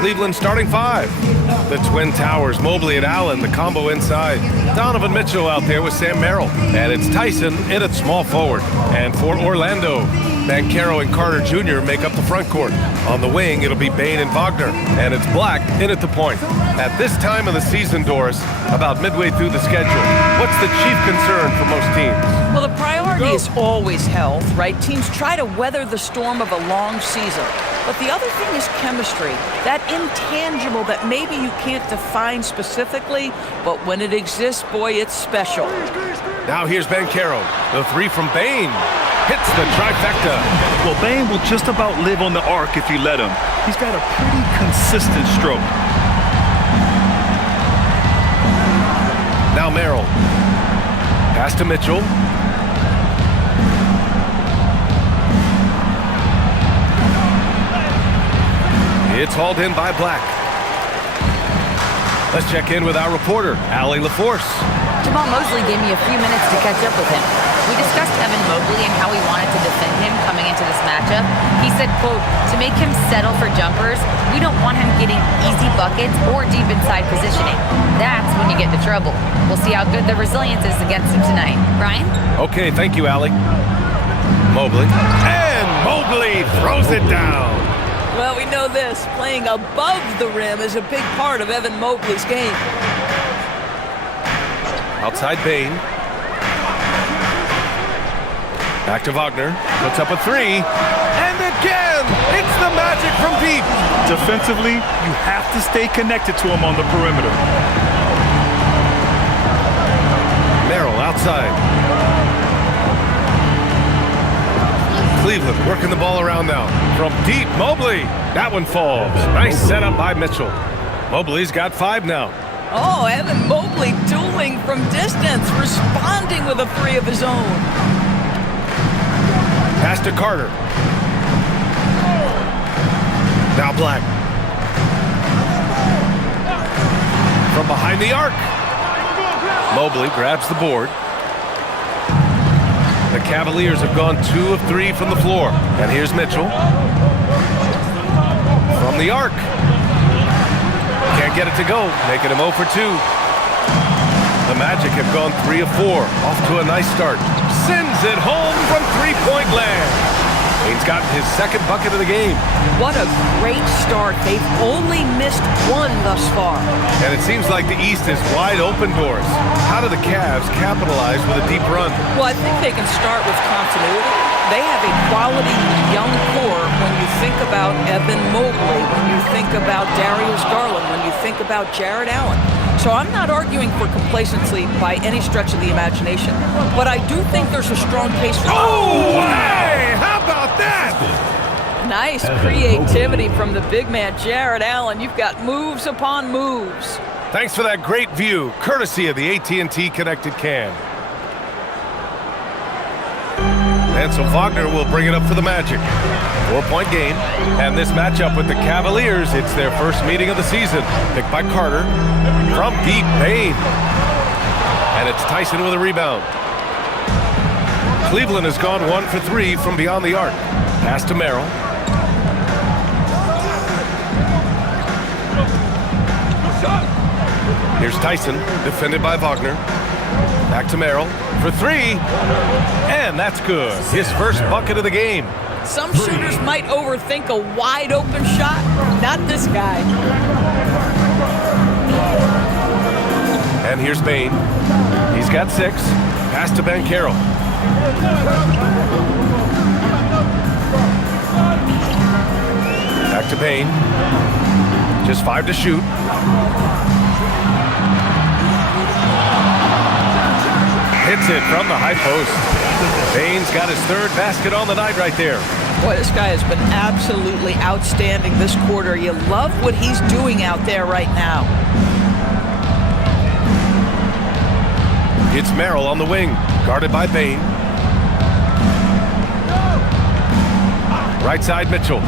Cleveland starting five. The Twin Towers, Mobley and Allen, the combo inside. Donovan Mitchell out there with Sam Merrill. And it's Tyson in at small forward. And for Orlando, Banchero and Carter Jr. make up the front court. On the wing, it'll be Bane and Wagner. And it's Black in at the point. At this time of the season, Doris, about midway through the schedule, what's the chief concern for most teams? Well, the priority is always health, right? Teams try to weather the storm of a long season. But the other thing is chemistry, that intangible that maybe you can't define specifically, but when it exists, boy, it's special. Now here's Banchero. The three from Bane. Hits the trifecta. Well, Bane will just about live on the arc if you let him. He's got a pretty consistent stroke. Now Merrill. Pass to Mitchell. It's hauled in by Black. Let's check in with our reporter, Allie LaForce. Jamal Mosley gave me a few minutes to catch up with him. We discussed Evan Mobley and how we wanted to defend him coming into this matchup. He said, quote, to make him settle for jumpers, we don't want him getting easy buckets or deep inside positioning. That's when you get into trouble. We'll see how good the resilience is against him tonight. Brian? Okay, thank you, Allie. Mobley. And Mobley throws it down. Well, we know this. Playing above the rim is a big part of Evan Mobley's game. Outside Bane. Back to Wagner. Puts up a three. And again, it's the Magic from deep. Defensively, you have to stay connected to him on the perimeter. Merrill outside. Cleveland working the ball around now. From deep, Mobley. That one falls. Nice setup by Mitchell. Mobley's got 5 now. Oh, Evan Mobley dueling from distance, responding with a three of his own. Pass to Carter. Now Black. From behind the arc. Mobley grabs the board. The Cavaliers have gone 2 of 3 from the floor. And here's Mitchell. From the arc. Can't get it to go, making him 0 for 2. The Magic have gone 3 of 4. Off to a nice start. Sends it home from three-point land. He's gotten his second bucket of the game. What a great start. They've only missed 1 thus far. And it seems like the East is wide open, Doris. How do the Cavs capitalize with a deep run? Well, I think they can start with continuity. They have a quality young core when you think about Evan Mobley, when you think about Darius Garland, when you think about Jared Allen. So I'm not arguing for complacency by any stretch of the imagination, but I do think there's a strong case for... Oh, hey! How about that? Nice creativity from the big man, Jared Allen. You've got moves upon moves. Thanks for that great view, courtesy of the AT&T Connected Cam. And so Wagner will bring it up for the Magic. 4-point game. And this matchup with the Cavaliers, it's their first meeting of the season. Picked by Carter. From deep, Bane. And it's Tyson with a rebound. Cleveland has gone 1 for 3 from beyond the arc. Pass to Merrill. Here's Tyson, defended by Wagner. Back to Merrill for 3. And that's good. His first bucket of the game. Some shooters might overthink a wide open shot. Not this guy. And here's Bane. He's got 6. Pass to Banchero. Back to Bane. Just 5 to shoot. Hits it from the high post. Bane's got his 3rd basket on the night right there. Boy, this guy has been absolutely outstanding this quarter. You love what he's doing out there right now. It's Merrill on the wing, guarded by Bane. Right side, Mitchell.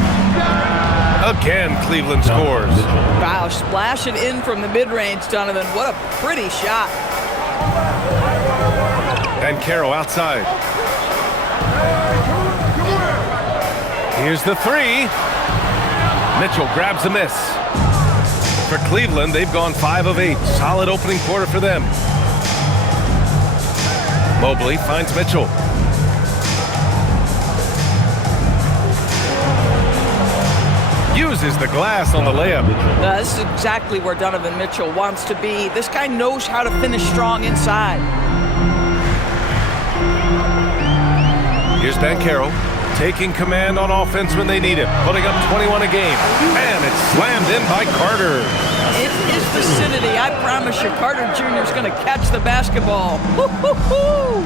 Again, Cleveland scores. Wow, splash it in from the mid-range, Donovan. What a pretty shot. And Caro outside. Here's the 3. Mitchell grabs the miss. for Cleveland, they've gone 5 of 8. Solid opening quarter for them. Mobley finds Mitchell. Uses the glass on the layup. This is exactly where Donovan Mitchell wants to be. This guy knows how to finish strong inside. Here's Banchero, taking command on offense when they need it, putting up 21 a game. And it's slammed in by Carter. In his vicinity, I promise you, Carter Jr. is going to catch the basketball. Woo-hoo-hoo!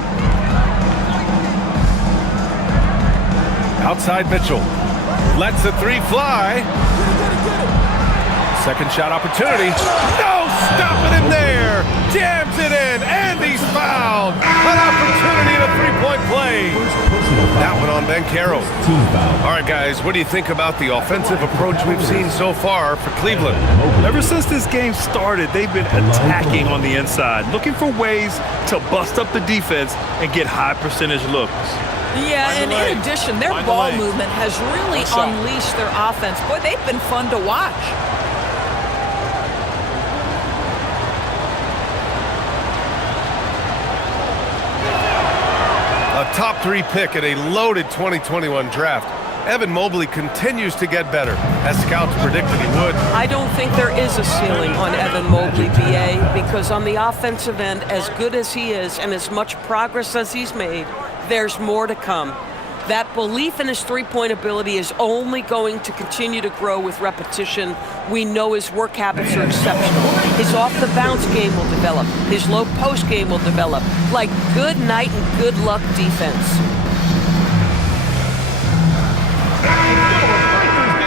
Outside Mitchell. Lets the 3 fly. Second shot opportunity. No, stopping him there. Jams it in, and he's fouled. An opportunity to 3-point play. That one on Banchero. All right, guys, what do you think about the offensive approach we've seen so far for Cleveland? Ever since this game started, they've been attacking on the inside, looking for ways to bust up the defense and get high percentage looks. Yeah, and in addition, their ball movement has really unleashed their offense. Boy, they've been fun to watch. A top 3 pick in a loaded 2021 draft. Evan Mobley continues to get better, as scouts predicted he would. I don't think there is a ceiling on Evan Mobley, BA, because on the offensive end, as good as he is and as much progress as he's made, there's more to come. That belief in his three-point ability is only going to continue to grow with repetition. We know his work habits are exceptional. His off-the-bounce game will develop. His low-post game will develop. Like good night and good luck defense.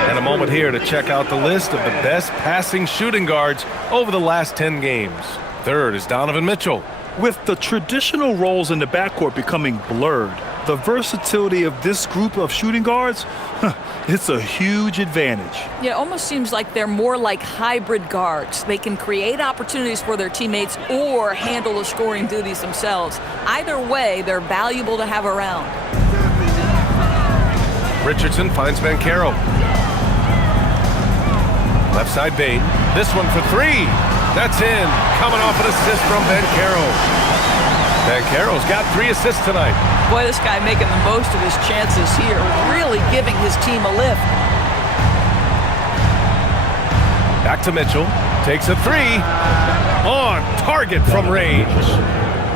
And a moment here to check out the list of the best passing shooting guards over the last 10 games. Third is Donovan Mitchell. With the traditional roles in the backcourt becoming blurred, the versatility of this group of shooting guards, it's a huge advantage. Yeah, it almost seems like they're more like hybrid guards. They can create opportunities for their teammates or handle the scoring duties themselves. Either way, they're valuable to have around. Richardson finds Banchero. Left side Bane. This one for 3. That's in. Coming off an assist from Banchero. Banchero's got 3 assists tonight. Boy, this guy making the most of his chances here, really giving his team a lift. Back to Mitchell. Takes a 3. On target from range.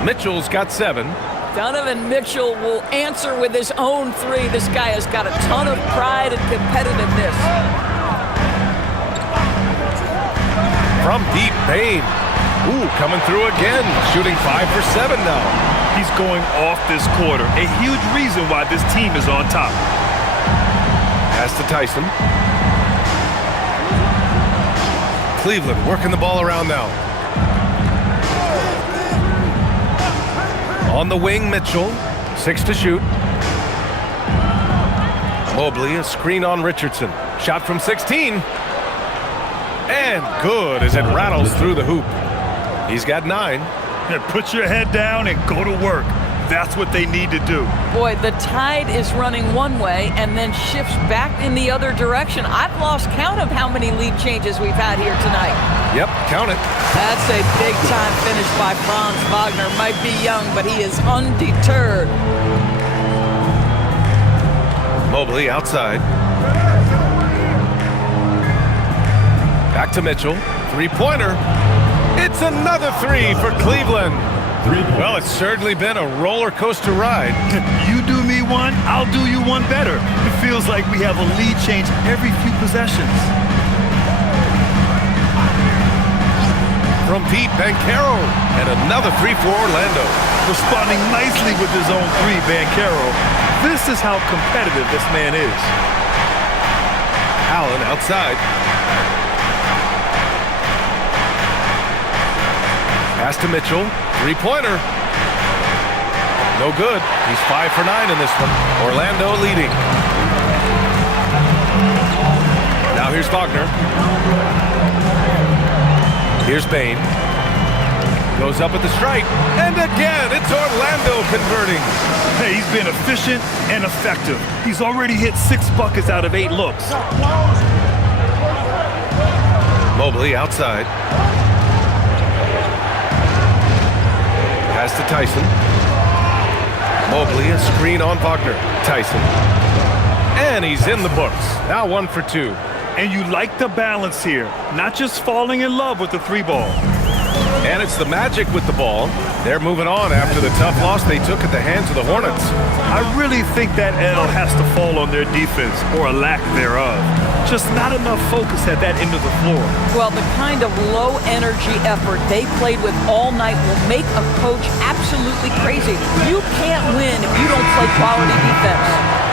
Mitchell's got 7. Donovan Mitchell will answer with his own 3. This guy has got a ton of pride and competitiveness. From deep, Bane. Ooh, coming through again. Shooting 5 for 7 now. He's going off this quarter. A huge reason why this team is on top. Pass to Tyson. Cleveland working the ball around now. On the wing, Mitchell. 6 to shoot. Mobley, a screen on Richardson. Shot from 16. And good as it rattles through the hoop. He's got 9. And put your head down and go to work. That's what they need to do. Boy, the tide is running one way and then shifts back in the other direction. I've lost count of how many lead changes we've had here tonight. Yep, count it. That's a big-time finish by Franz Wagner. Might be young, but he is undeterred. Mobley outside. Back to Mitchell. 3-pointer. It's another 3 for Cleveland. Well, it's certainly been a roller coaster ride. You do me one, I'll do you one better. It feels like we have a lead change every few possessions. From deep, Banchero. And another 3 for Orlando. Responding nicely with his own 3, Banchero. This is how competitive this man is. Allen outside. Pass to Mitchell. 3-pointer. No good. He's 5 for 9 in this one. Orlando leading. Now here's Wagner. Here's Bane. Goes up at the strike. And again, it's Orlando converting. Hey, he's been efficient and effective. He's already hit 6 buckets out of 8 looks. Mobley outside. Pass to Tyson. Mobley, a screen on Wagner. Tyson. And he's in the books. Now 1 for 2. And you like the balance here, not just falling in love with the 3-ball. And it's the Magic with the ball. They're moving on after the tough loss they took at the hands of the Hornets. I really think that L has to fall on their defense, or a lack thereof. Just not enough focus at that end of the floor. Well, the kind of low-energy effort they played with all night will make a coach absolutely crazy. You can't win if you don't play quality defense.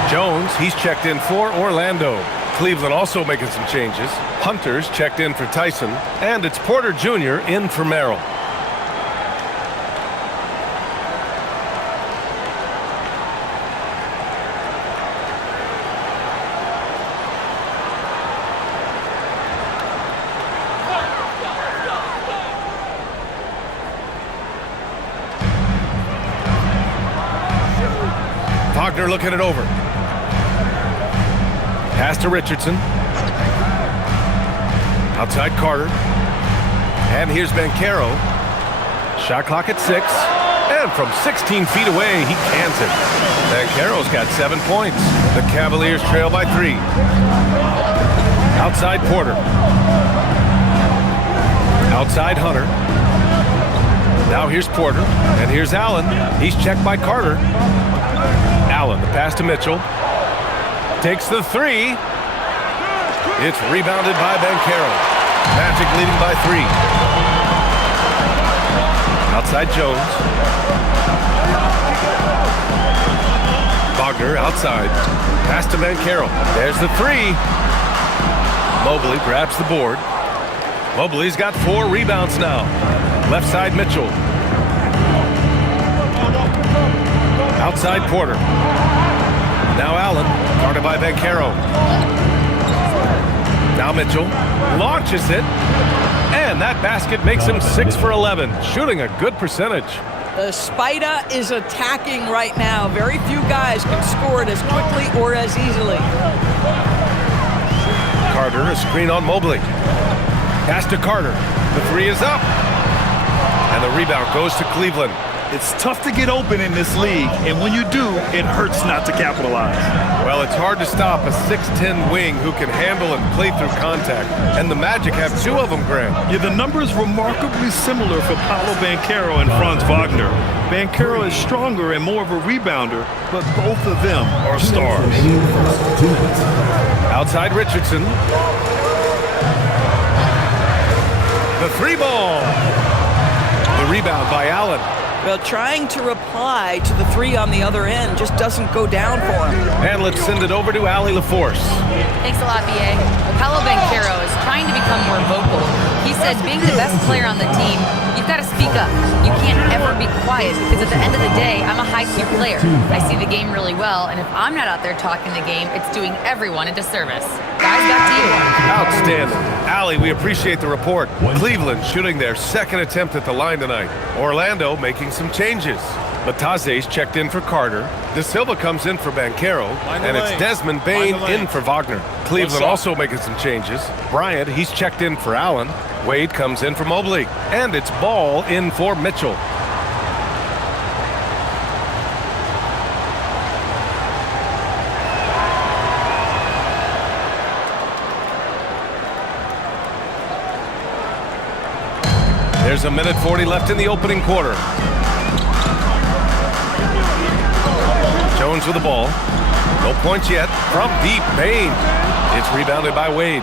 Jones, he's checked in for Orlando. Cleveland also making some changes. Hunter's checked in for Tyson, and it's Porter Jr. in for Merrill. Wagner looking it over. Pass to Richardson. Outside Carter. And here's Banchero. Shot clock at 6. And from 16 feet away, he cans it. Banchero's got 7 points. The Cavaliers trail by 3. Outside Porter. Outside Hunter. Now here's Porter. And here's Allen. He's checked by Carter. Allen, the pass to Mitchell. Takes the 3. It's rebounded by Banchero. Magic leading by 3. Outside Jones. Wagner outside. Pass to Banchero. There's the 3. Mobley grabs the board. Mobley's got 4 rebounds now. Left side Mitchell. Outside Porter. Now Allen, guarded by Banchero. Now Mitchell launches it, and that basket makes him 6 for 11, shooting a good percentage. The Spider is attacking right now. Very few guys can score it as quickly or as easily. Carter, a screen on Mobley. Pass to Carter. The 3 is up, and the rebound goes to Cleveland. It's tough to get open in this league, and when you do, it hurts not to capitalize. Well, it's hard to stop a 6'10 wing who can handle and play through contact, and the Magic have 2 of them, Grant. Yeah, the numbers remarkably similar for Paolo Banchero and Franz Wagner. Banchero is stronger and more of a rebounder, but both of them are stars. Outside Richardson. The 3-ball. The rebound by Allen. Well, trying to reply to the 3 on the other end just doesn't go down for him. And let's send it over to Allie LaForce. Thanks a lot, B.A. Paolo Banchero is trying to become more vocal. He said being the best player on the team, you've got to speak up. You can't ever be quiet because at the end of the day, I'm a high-key player. I see the game really well, and if I'm not out there talking the game, it's doing everyone a disservice. Guys, back to you. Outstanding. Allie, we appreciate the report. Cleveland shooting their 2nd attempt at the line tonight. Orlando making some changes. Bataze's checked in for Carter. De Silva comes in for Banchero. And it's Desmond Bane in for Wagner. Cleveland also making some changes. Bryant, he's checked in for Allen. Wade comes in for Mobley. And it's Ball in for Mitchell. There's a minute 40 left in the opening quarter. Jones with the ball. No points yet from deep. Bane. It's rebounded by Wade.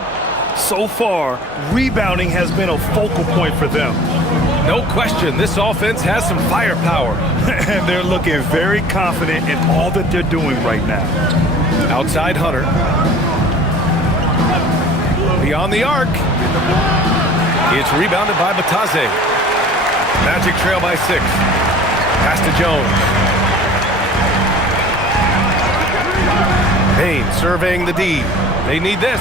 So far, rebounding has been a focal point for them. No question, this offense has some firepower. And they're looking very confident in all that they're doing right now. Outside Hunter. Beyond the arc. It's rebounded by Bataze. Magic trail by 6. Pass to Jones. Bane surveying the D. They need this.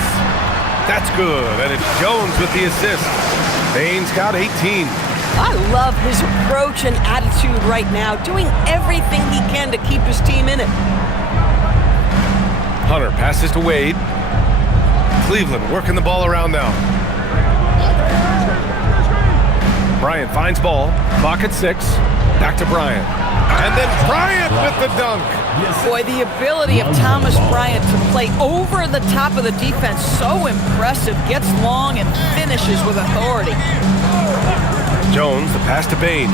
That's good. And it's Jones with the assist. Bane's got 18. I love his approach and attitude right now, doing everything he can to keep his team in it. Hunter passes to Wade. Cleveland working the ball around now. Bryant finds ball. Clock at 6. Back to Bryant. And then Bryant with the dunk. Boy, the ability of Thomas Bryant to play over the top of the defense, so impressive. Gets long and finishes with authority. Jones, the pass to Bain.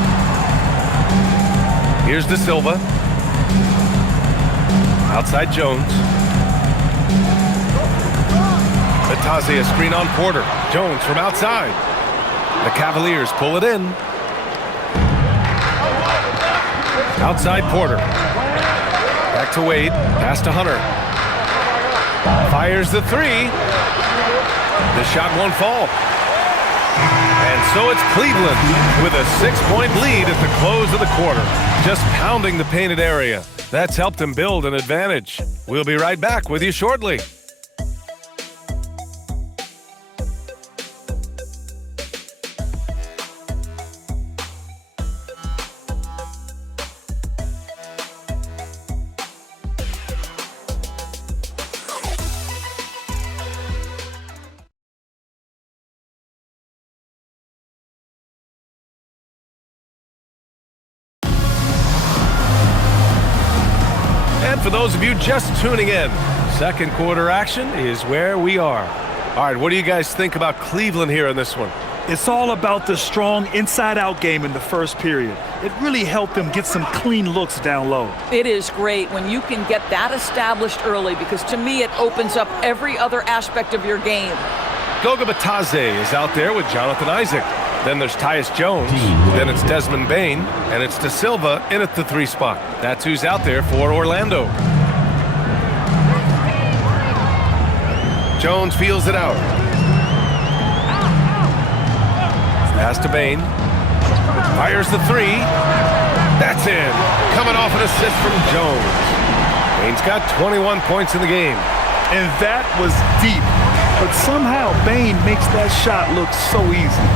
Here's De Silva. Outside Jones. Bataze, a screen on Porter. Jones from outside. The Cavaliers pull it in. Outside Porter. Back to Wade. Pass to Hunter. Fires the 3. The shot won't fall. And so it's Cleveland with a 6-point lead at the close of the quarter. Just pounding the painted area. That's helped them build an advantage. We'll be right back with you shortly. For those of you just tuning in, second quarter action is where we are. All right, what do you guys think about Cleveland here in this one? It's all about the strong inside-out game in the first period. It really helped them get some clean looks down low. It is great when you can get that established early because to me it opens up every other aspect of your game. Goga Bataze is out there with Jonathan Isaac. Then there's Tyus Jones. Then it's Desmond Bain. And it's De Silva in at the 3 spot. That's who's out there for Orlando. Jones feels it out. Pass to Bain. Fires the 3. That's in. Coming off an assist from Jones. Bain's got 21 points in the game. And that was deep. But somehow Bain makes that shot look so easy.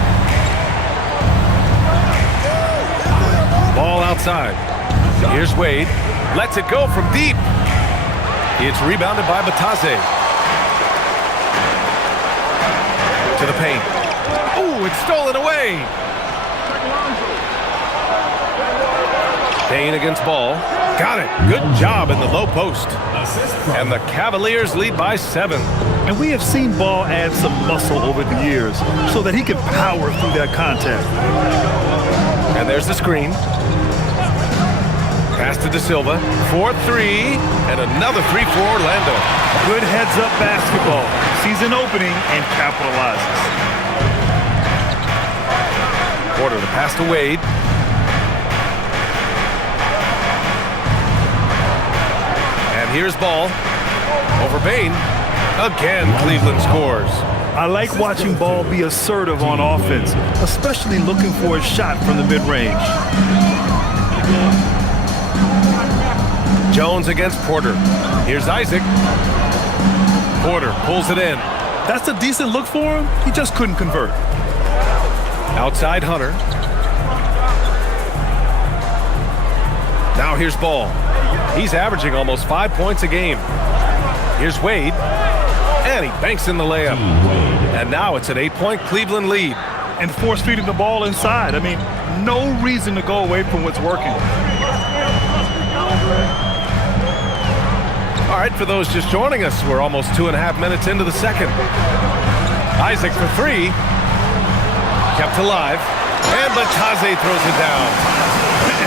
Ball outside. Here's Wade. Lets it go from deep. It's rebounded by Bataze. To the paint. Ooh, it's stolen away. Bain against Ball. Got it. Good job in the low post. And the Cavaliers lead by 7. And we have seen Ball add some muscle over the years so that he can power through that contact. And there's the screen. Pass to De Silva. 4-3. And another 3 for Orlando. Good heads-up basketball. Sees an opening and capitalizes. Porter the pass to Wade. And here's Ball. Over Bain. Again, Cleveland scores. I like watching Ball be assertive on offense, especially looking for a shot from the mid-range. Jones against Porter. Here's Isaac. Porter pulls it in. That's a decent look for him. He just couldn't convert. Outside Hunter. Now here's Ball. He's averaging almost 5 points a game. Here's Wade. And he banks in the layup. And now it's an 8-point Cleveland lead. And force feeding the ball inside. I mean, no reason to go away from what's working. All right, for those just joining us, we're almost 2.5 minutes into the second. Isaac for 3. Kept alive. And Bataze throws it down.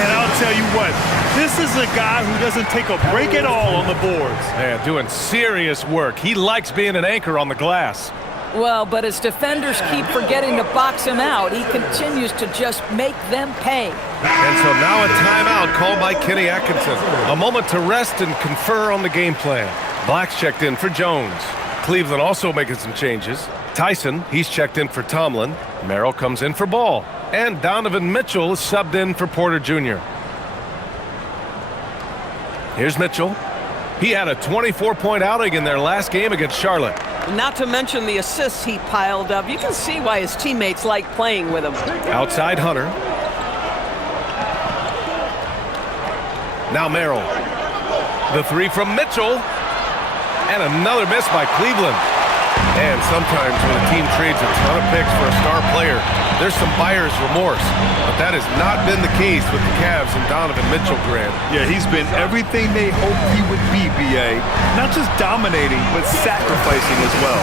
And I'll tell you what, this is a guy who doesn't take a break at all on the boards. Yeah, doing serious work. He likes being an anchor on the glass. Well, but as defenders keep forgetting to box him out, he continues to just make them pay. And so now a timeout called by Kenny Atkinson. A moment to rest and confer on the game plan. Black's checked in for Jones. Cleveland also making some changes. Tyson, he's checked in for Tomlin. Merrill comes in for Ball. And Donovan Mitchell is subbed in for Porter Jr. Here's Mitchell. He had a 24-point outing in their last game against Charlotte. Not to mention the assists he piled up. You can see why his teammates like playing with him. Outside Hunter. Now Merrill. The 3 from Mitchell. And another miss by Cleveland. And sometimes when a team trades a ton of picks for a star player, there's some buyer's remorse. But that has not been the case with the Cavs and Donovan Mitchell, Grant. Yeah, he's been everything they hoped he would be, B.A. Not just dominating, but sacrificing as well.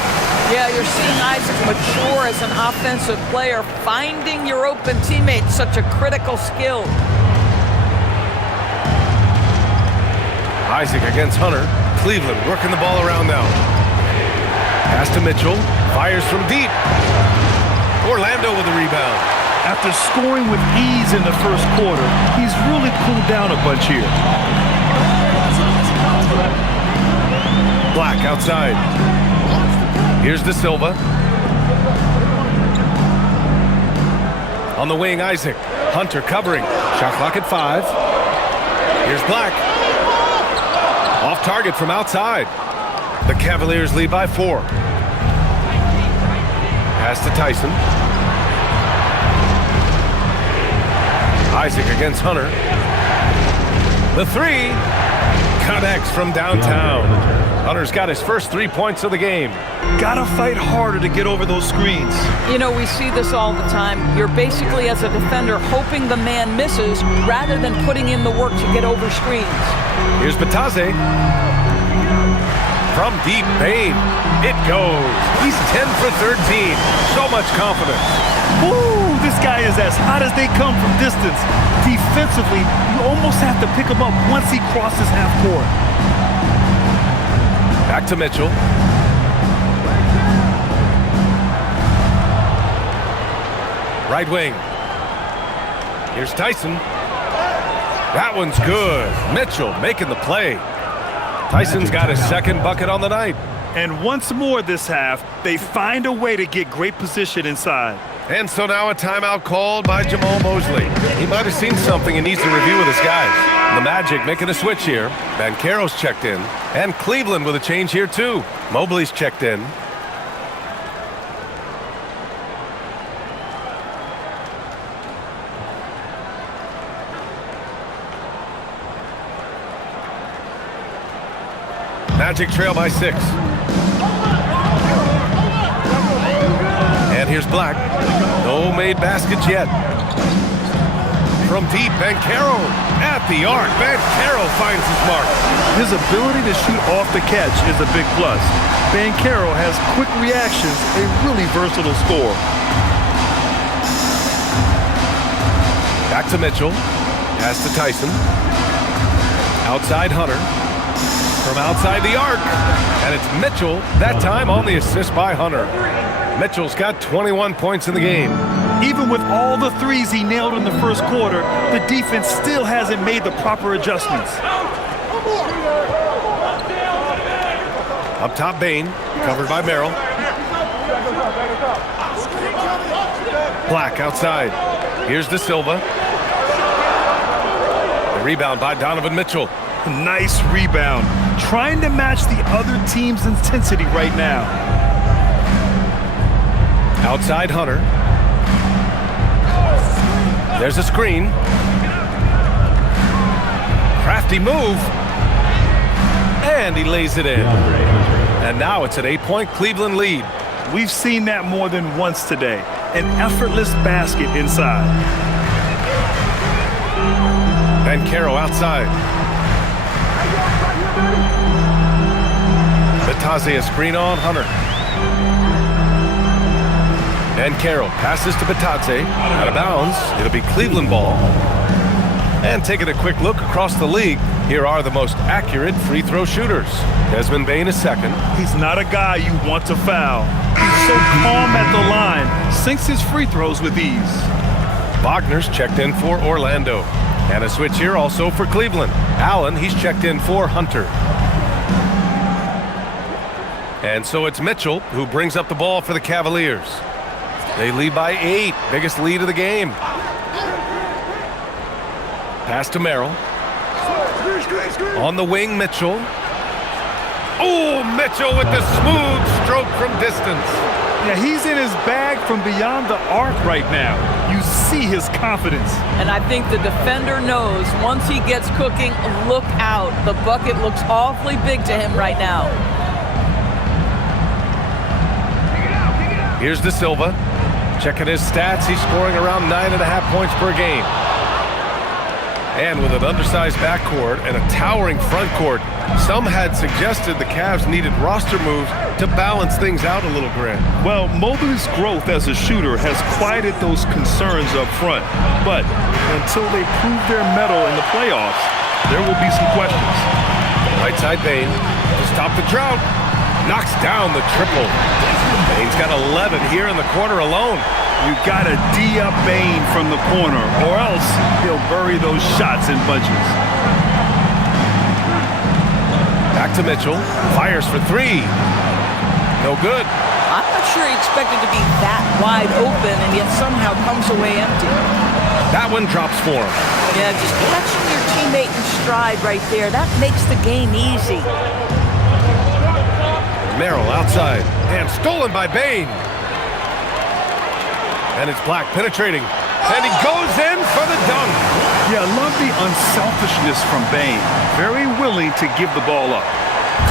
Yeah, you're seeing Isaac mature as an offensive player. Finding your open teammates, such a critical skill. Isaac against Hunter. Cleveland working the ball around now. Pass to Mitchell. Fires from deep. Orlando with the rebound. After scoring with ease in the first quarter, he's really cooled down a bunch here. Black outside. Here's De Silva. On the wing, Isaac. Hunter covering. Shot clock at 5. Here's Black. Off target from outside. The Cavaliers lead by 4. Pass to Tyson. Isaac against Hunter. The 3 connects from downtown. Hunter's got his first 3 points of the game. Gotta fight harder to get over those screens. You know, we see this all the time. You're basically, as a defender, hoping the man misses rather than putting in the work to get over screens. Here's Batadze. From deep, Bane. It goes. He's 10 for 13. So much confidence. Woo! This guy is as hot as they come from distance. Defensively, you almost have to pick him up once he crosses half court. Back to Mitchell. Right wing. Here's Tyson. That one's good. Mitchell making the play. Tyson's got his second bucket on the night. And once more this half, they find a way to get great position inside. And so now a timeout called by Jamal Mosley. He might have seen something and needs to review with his guys. The Magic making a switch here. Banchero's checked in. And Cleveland with a change here too. Mobley's checked in. Magic trail by 6. And here's Black. No made baskets yet. From deep, Banchero at the arc. Banchero finds his mark. His ability to shoot off the catch is a big plus. Banchero has quick reactions, a really versatile scorer. Back to Mitchell. Pass to Tyson. Outside Hunter. From outside the arc. And it's Mitchell, that time on the assist by Hunter. Mitchell's got 21 points in the game. Even with all the threes he nailed in the first quarter, the defense still hasn't made the proper adjustments. Up top, Bane, covered by Merrill. Black outside. Here's De Silva. The rebound by Donovan Mitchell. Nice rebound. Trying to match the other team's intensity right now. Outside Hunter. There's a screen. Crafty move. And he lays it in. And now it's an 8-point Cleveland lead. We've seen that more than once today. An effortless basket inside. Banchero outside. Batadze a screen on Hunter. Banchero passes to Batadze. Out of bounds. It'll be Cleveland ball. And taking a quick look across the league, here are the most accurate free throw shooters. Desmond Bane is second. He's not a guy you want to foul. He's so calm at the line. Sinks his free throws with ease. Wagner's checked in for Orlando. And a switch here also for Cleveland. Allen, he's checked in for Hunter. And so it's Mitchell who brings up the ball for the Cavaliers. They lead by 8, biggest lead of the game. Pass to Merrill. On the wing, Mitchell. Oh, Mitchell with the smooth stroke from distance. Yeah, he's in his bag from beyond the arc right now. You see his confidence. And I think the defender knows once he gets cooking, look out. The bucket looks awfully big to him right now. Here's De Silva. Checking his stats, he's scoring around 9.5 points per game. And with an undersized backcourt and a towering front court, some had suggested the Cavs needed roster moves to balance things out a little, Grant. Well, Mobley's growth as a shooter has quieted those concerns up front. But until they prove their mettle in the playoffs, there will be some questions. Right side Bane to stop the drought. Knocks down the triple. Bane's got 11 here in the quarter alone. You got to D up Bane from the corner, or else he'll bury those shots in bunches. Back to Mitchell. Fires for three. No good. I'm not sure he expected to be that wide open and yet somehow comes away empty. That one drops for him. Yeah, just catching your teammate in stride right there. That makes the game easy. Merrill outside. And stolen by Bane. And it's Black penetrating. And he goes in for the dunk. Yeah, I love the unselfishness from Bane. Very willing to give the ball up.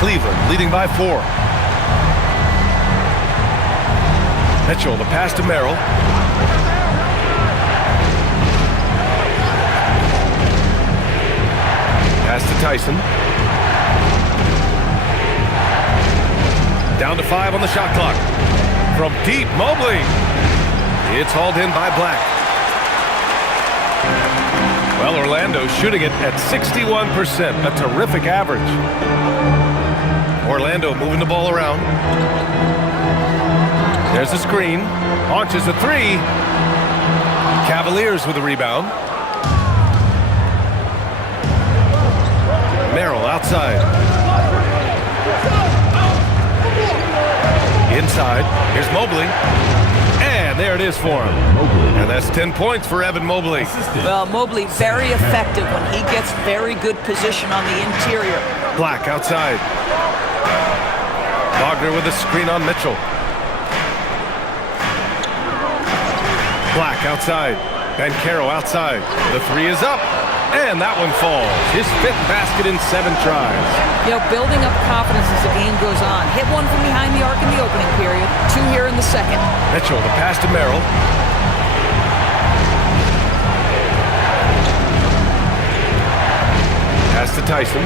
Cleveland leading by 4. Mitchell, the pass to Merrill. Pass to Tyson. Down to 5 on the shot clock. From deep, Mobley. It's hauled in by Black. Well, Orlando shooting it at 61%, a terrific average. Orlando moving the ball around. There's a screen. Launches a three. Cavaliers with a rebound. Merrill outside. Inside. Here's Mobley. And there it is for him. And that's 10 points for Evan Mobley. Well, Mobley very effective when he gets very good position on the interior. Black outside. Wagner with a screen on Mitchell. Black outside. Banchero outside. The three is up. And that one falls. His 5th basket in 7 tries. You know, building up confidence as the game goes on. Hit one from behind the arc in the opening period. 2 here in the second. Mitchell, the pass to Merrill. Pass to Tyson.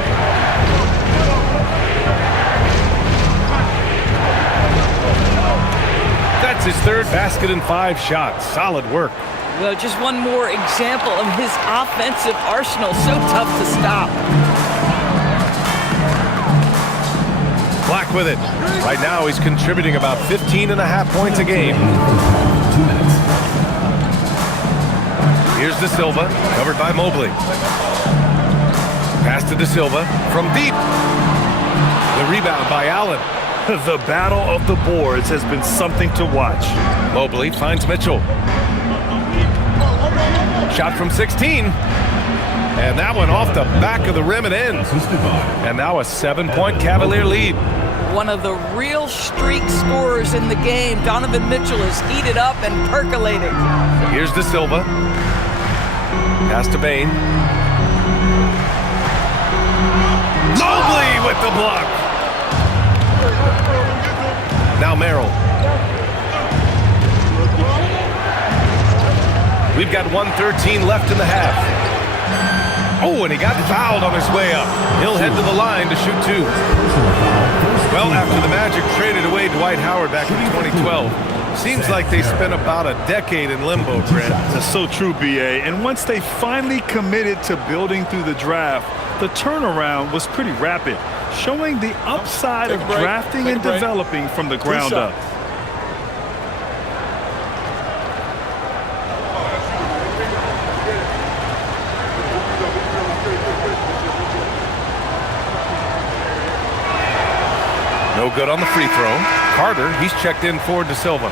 That's his 3rd basket in 5 shots. Solid work. Well, just one more example of his offensive arsenal. So tough to stop. Black with it. Right now he's contributing about 15.5 points a game. Here's De Silva, covered by Mobley. Pass to De Silva from deep. The rebound by Allen. The battle of the boards has been something to watch. Mobley finds Mitchell. Shot from 16. And that one off the back of the rim and in. And now a 7-point Cavalier lead. One of the real streak scorers in the game. Donovan Mitchell is heated up and percolating. Here's De Silva. Pass to Bane. Mobley with the block. Now Merrill. We've got 1:13 left in the half. Oh, and he got fouled on his way up. He'll head to the line to shoot 2. Well, after the Magic traded away Dwight Howard back in 2012, seems like they spent about a decade in limbo, Grant. That's so true, B.A. And once they finally committed to building through the draft, the turnaround was pretty rapid, showing the upside of drafting and developing from the ground up. No good on the free throw. Carter, he's checked in for De Silva.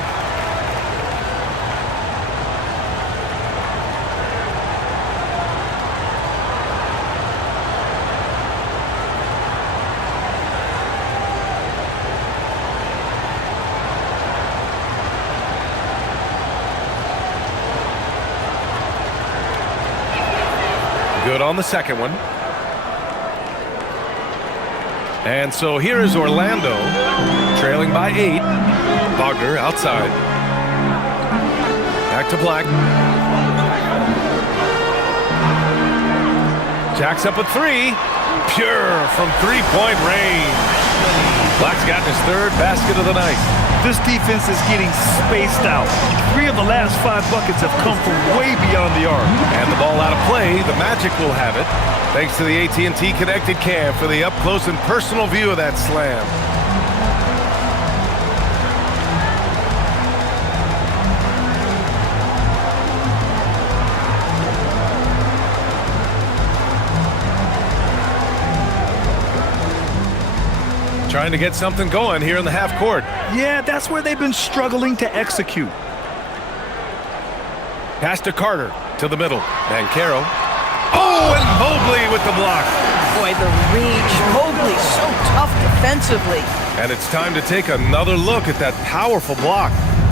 Good on the second one. And so here is Orlando, trailing by 8. Wagner outside. Back to Black. Jacks up a three. Pure from three-point range. Black's gotten his third basket of the night. This defense is getting spaced out. 3 of the last 5 buckets have come from way beyond the arc. And the ball out of play. The Magic will have it. Thanks to the AT&T Connected Cam for the up-close and personal view of that slam. Trying to get something going here in the half court. Yeah, that's where they've been struggling to execute. Pass to Carter to the middle. Banchero. Oh, and Mobley with the block. Boy, the reach. Mobley so tough defensively. And it's time to take another look at that powerful block.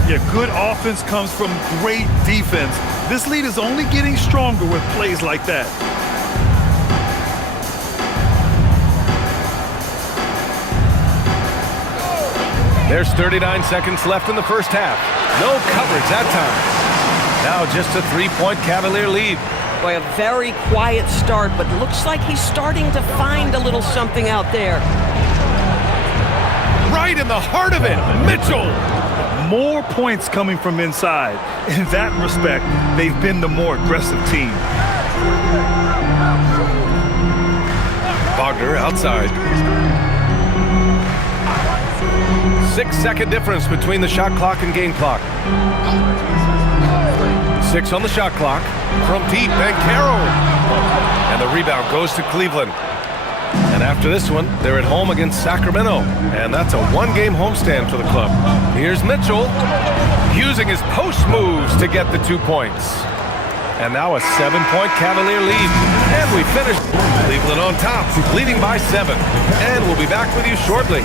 Yeah, good offense comes from great defense. This lead is only getting stronger with plays like that. There's 39 seconds left in the first half. No coverage that time. Now just a 3-point Cavalier lead. Boy, a very quiet start, but looks like he's starting to find a little something out there. Right in the heart of it, Mitchell. More points coming from inside. In that respect, they've been the more aggressive team. Wagner outside. 6-second difference between the shot clock and game clock. 6 on the shot clock. From deep, Banchero. And the rebound goes to Cleveland. And after this one, they're at home against Sacramento. And that's a 1-game homestand for the club. Here's Mitchell using his post moves to get the 2 points. And now a 7-point Cavalier lead. And we finished. Cleveland on top, leading by 7. And we'll be back with you shortly.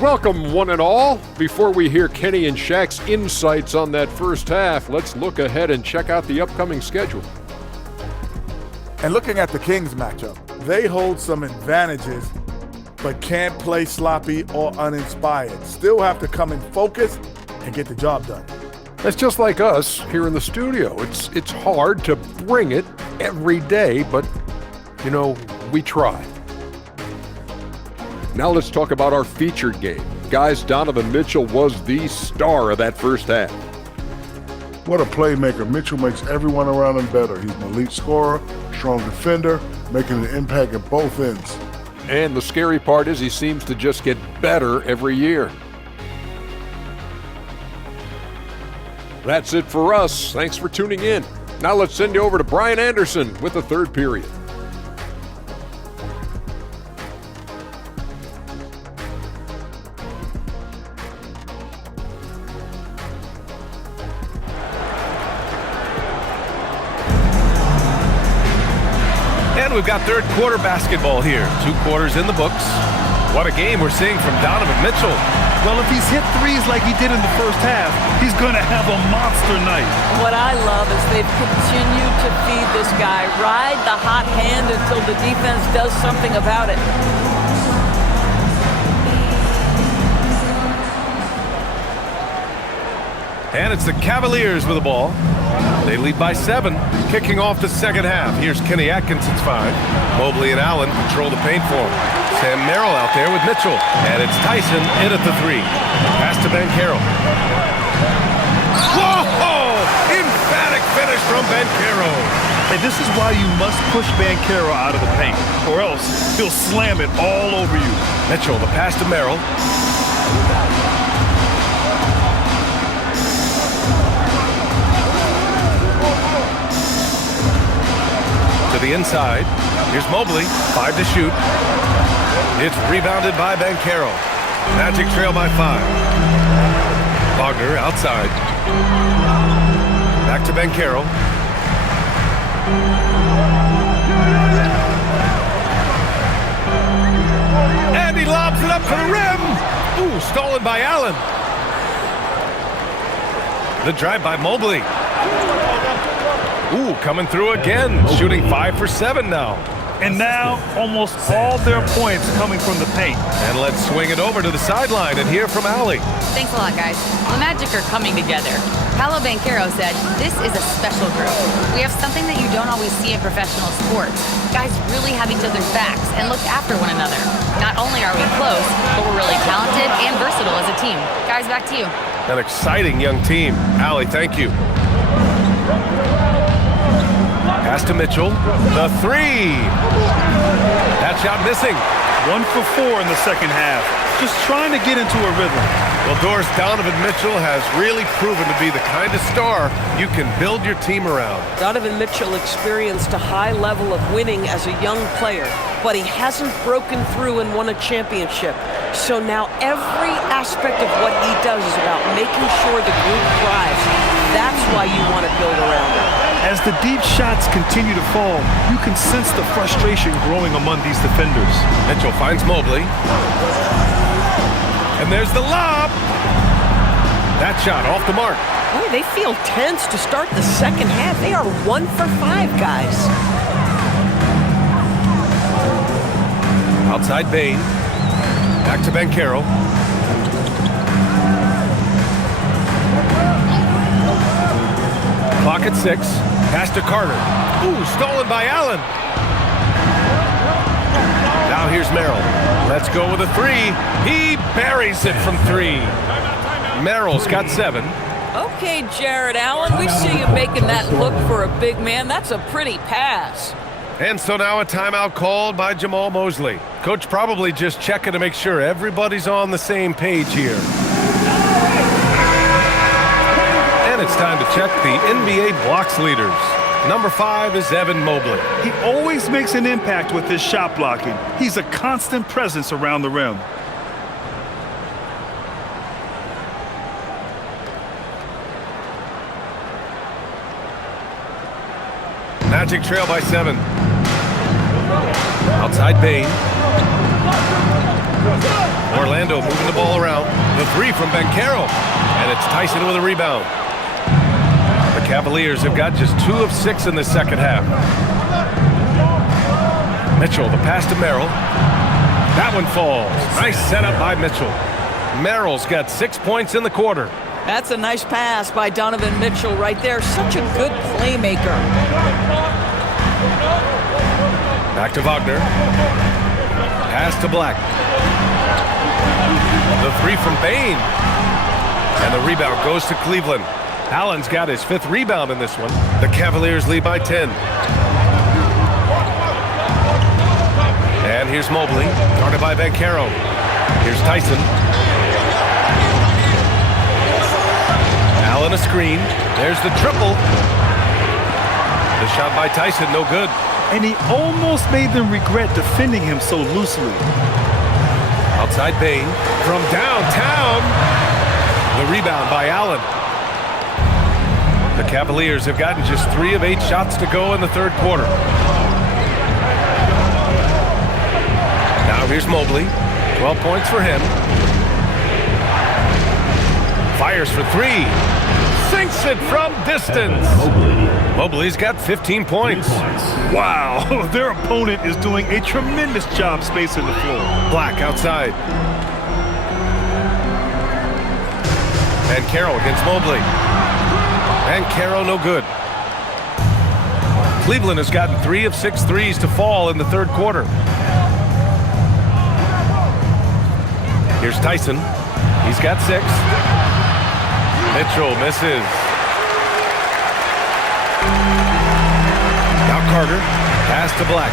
Welcome, one and all. Before we hear Kenny and Shaq's insights on that first half, let's look ahead and check out the upcoming schedule. And looking at the Kings matchup, they hold some advantages, but can't play sloppy or uninspired. Still have to come in focused and get the job done. That's just like us here in the studio. It's hard to bring it every day, but, you know, we try. Now let's talk about our featured game. Guys, Donovan Mitchell was the star of that first half. What a playmaker. Mitchell makes everyone around him better. He's an elite scorer, strong defender, making an impact at both ends. And the scary part is he seems to just get better every year. That's it for us. Thanks for tuning in. Now let's send you over to Brian Anderson with the third period. We've got third quarter basketball here. 2 quarters in the books. What a game we're seeing from Donovan Mitchell. Well, if he's hit threes like he did in the first half, he's going to have a monster night. What I love is they've continued to feed this guy. Ride the hot hand until the defense does something about it. And it's the Cavaliers with the ball. They lead by 7, kicking off the second half. Here's Kenny Atkinson's 5. Mobley and Allen control the paint for him. Sam Merrill out there with Mitchell. And it's Tyson in at the 3. Pass to Banchero. Whoa! Emphatic finish from Banchero. And this is why you must push Banchero out of the paint, or else he'll slam it all over you. Mitchell, the pass to Merrill. To the inside. Here's Mobley. 5 to shoot. It's rebounded by Banchero. Magic trail by 5. Wagner outside. Back to Banchero. And he lobs it up to the rim. Ooh, stolen by Allen. The drive by Mobley. Ooh, coming through again. Shooting 5 for 7 now. And now, almost all their points coming from the paint. And let's swing it over to the sideline and hear from Allie. Thanks a lot, guys. The Magic are coming together. Paolo Banchero said, "This is a special group. We have something that you don't always see in professional sports. Guys really have each other's backs and look after one another. Not only are we close, but we're really talented and versatile as a team." Guys, back to you. An exciting young team. Allie, thank you. Pass to Mitchell. The three. That shot missing. 1 for 4 in the second half. Just trying to get into a rhythm. Well, Doris, Donovan Mitchell has really proven to be the kind of star you can build your team around. Donovan Mitchell experienced a high level of winning as a young player, but he hasn't broken through and won a championship. So now every aspect of what he does is about making sure the group thrives. That's why you want to build around him. As the deep shots continue to fall, you can sense the frustration growing among these defenders. Mitchell finds Mobley. And there's the lob. That shot off the mark. Boy, they feel tense to start the second half. They are 1 for 5, guys. Outside Bain. Back to Banchero. Clock at 6. Pass to Carter. Ooh, stolen by Allen. Now here's Merrill. Let's go with a three. He buries it from 3. Merrill's got 7. Okay, Jared Allen, we see you making that look for a big man. That's a pretty pass. And so now a timeout called by Jamal Mosley. Coach probably just checking to make sure everybody's on the same page here. And it's time to check the NBA blocks leaders. Number 5 is Evan Mobley. He always makes an impact with his shot blocking. He's a constant presence around the rim. Magic trail by 7. Outside Bain. Orlando moving the ball around. The 3 from Banchero. And it's Tyson with a rebound. The Cavaliers have got just 2 of 6 in the second half. Mitchell, the pass to Merrill. That one falls. Nice setup by Mitchell. Merrill's got 6 points in the quarter. That's a nice pass by Donovan Mitchell right there. Such a good playmaker. Back to Wagner. Pass to Black. The 3 from Bain. And the rebound goes to Cleveland. Allen's got his 5th rebound in this one. The Cavaliers lead by 10. And here's Mobley, guarded by Banchero. Here's Tyson. Allen a screen. There's the triple. The shot by Tyson, no good. And he almost made them regret defending him so loosely. Outside Bain. From downtown. The rebound by Allen. The Cavaliers have gotten just 3 of 8 shots to go in the third quarter. Now here's Mobley. 12 points for him. Fires for 3. Sinks it from distance. Mobley's got 15 points. Wow, their opponent is doing a tremendous job spacing the floor. Black outside. And Carroll against Mobley. And Carroll no good. Cleveland has gotten 3 of 6 threes to fall in the third quarter. Here's Tyson. He's got 6. Mitchell misses. Now Carter. Pass to Black.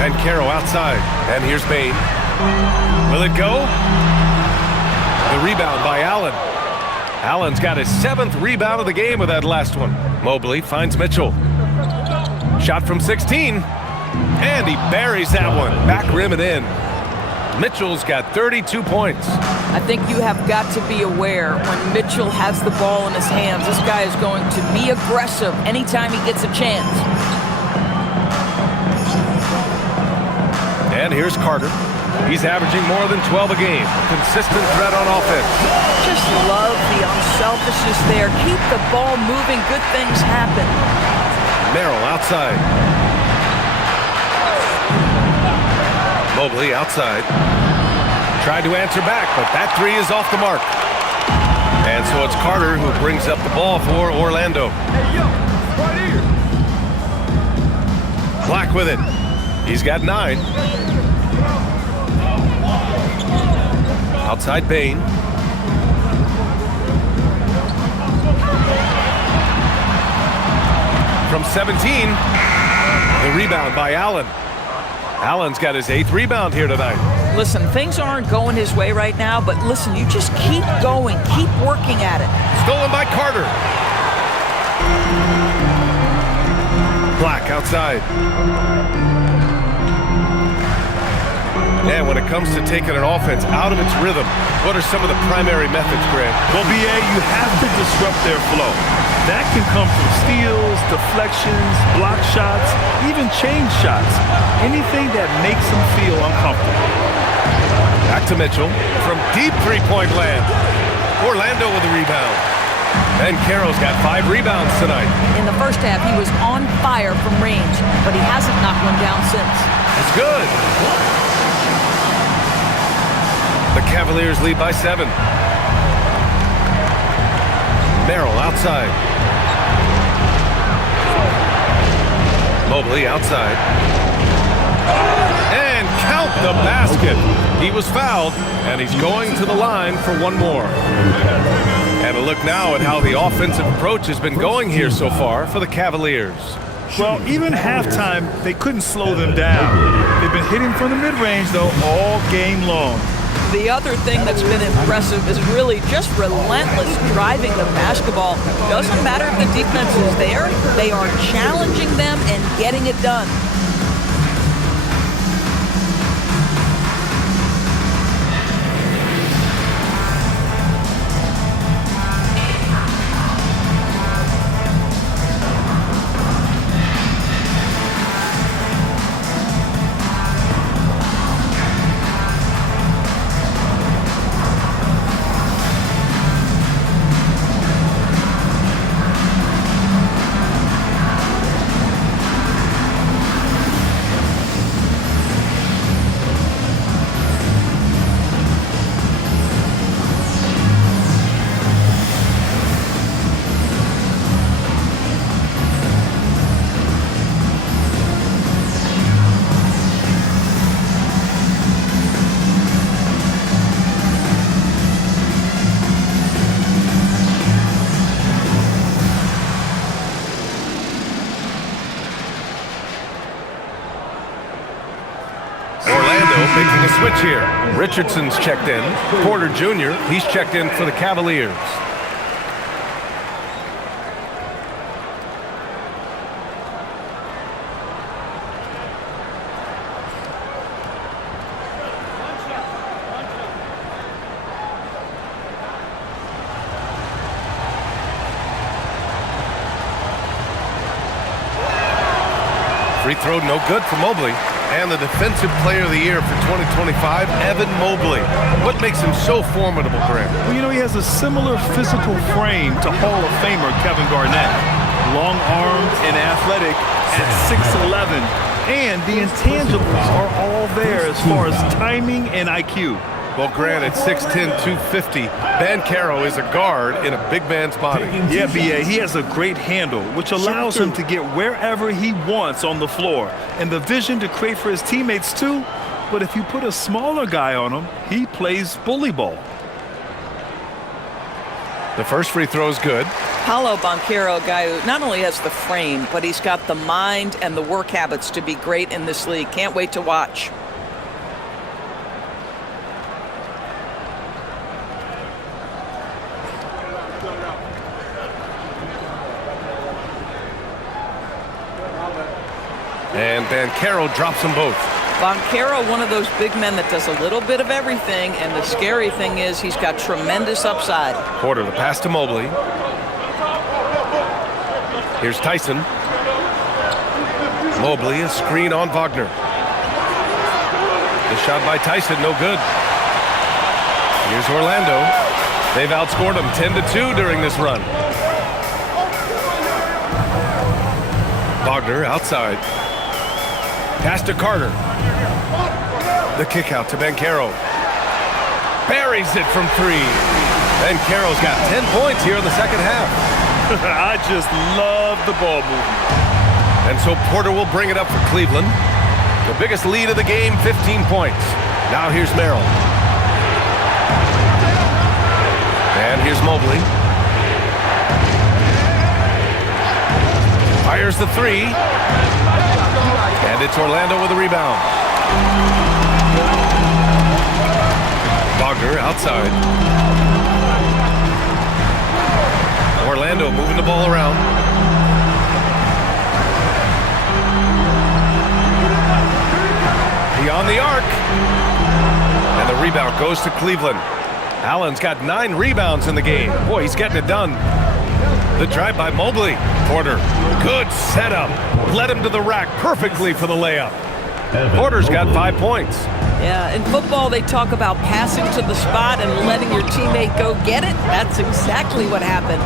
And Carroll outside. And here's Bain. Will it go? The rebound by Allen. Allen's got his 7th rebound of the game with that last one. Mobley finds Mitchell. Shot from 16. And he buries that one. Back rim and in. Mitchell's got 32 points. I think you have got to be aware when Mitchell has the ball in his hands, this guy is going to be aggressive anytime he gets a chance. And here's Carter. He's averaging more than 12 a game. A consistent threat on offense. Just love the unselfishness there. Keep the ball moving. Good things happen. Merrill outside. Mobley outside. Tried to answer back, but that three is off the mark. And so it's Carter who brings up the ball for Orlando. Hey, yo, right here. Black with it. He's got 9. Outside Bain. From 17, the rebound by Allen. Allen's got his 8th rebound here tonight. Listen, things aren't going his way right now, but listen, you just keep going. Keep working at it. Stolen by Carter. Black outside. And when it comes to taking an offense out of its rhythm, what are some of the primary methods, Grant? Well, BA, you have to disrupt their flow. That can come from steals, deflections, block shots, even change shots. Anything that makes them feel uncomfortable. Back to Mitchell from deep three-point land. Orlando with the rebound. And Carroll's got 5 rebounds tonight. In the first half, he was on fire from range, but he hasn't knocked one down since. It's good. The Cavaliers lead by 7. Merrill outside. Mobley outside. And count the basket. He was fouled, and he's going to the line for one more. And a look now at how the offensive approach has been going here so far for the Cavaliers. Well, even halftime, they couldn't slow them down. They've been hitting from the mid-range, though, all game long. The other thing that's been impressive is really just relentless driving the basketball. Doesn't matter if the defense is there, they are challenging them and getting it done. Making a switch here. Richardson's checked in. Porter Jr., he's checked in for the Cavaliers. Free throw no good for Mobley. And the Defensive Player of the Year for 2025, Evan Mobley. What makes him so formidable, Grant? Well, you know, he has a similar physical frame to Hall of Famer Kevin Garnett. Long-armed and athletic at 6'11". And the intangibles are all there as far as timing and IQ. Well, Grant, at 6'10", 250, Banchero is a guard in a big man's body. Yeah, B.A., he has a great handle, which allows him to get wherever he wants on the floor. And the vision to create for his teammates, too. But if you put a smaller guy on him, he plays bully ball. The first free throw is good. Paolo Banchero, a guy who not only has the frame, but he's got the mind and the work habits to be great in this league. Can't wait to watch. And Banchero drops them both. Banchero, one of those big men that does a little bit of everything, and the scary thing is he's got tremendous upside. Porter, the pass to Mobley. Here's Tyson. Mobley, a screen on Wagner. The shot by Tyson, no good. Here's Orlando. They've outscored them 10-2 during this run. Wagner outside. Pass to Carter. The kick out to Banchero. Buries it from 3. Banchero's got 10 points here in the second half. I just love the ball movement. And so Porter will bring it up for Cleveland. The biggest lead of the game, 15 points. Now here's Merrill. And here's Mobley. Fires the 3. And it's Orlando with a rebound. Wagner outside. Orlando moving the ball around. Beyond the arc. And the rebound goes to Cleveland. Allen's got 9 rebounds in the game. Boy, he's getting it done. The drive by Mobley. Porter, good setup. Led him to the rack perfectly for the layup. Porter's got 5 points. Yeah, in football they talk about passing to the spot and letting your teammate go get it. That's exactly what happened.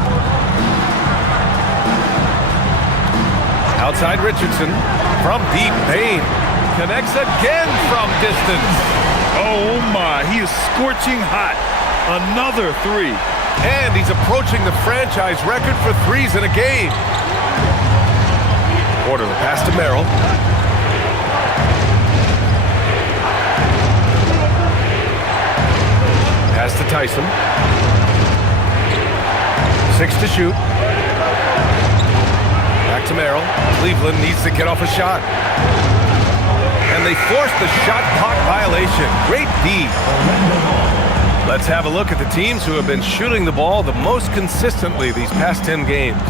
Outside Richardson from deep. Payne connects again from distance. Oh my, he is scorching hot. Another 3. And he's approaching the franchise record for threes in a game. Porter, the pass to Merrill. Pass to Tyson. 6 to shoot. Back to Merrill. Cleveland needs to get off a shot. And they forced the shot clock violation. Great D. Let's have a look at the teams who have been shooting the ball the most consistently these past 10 games.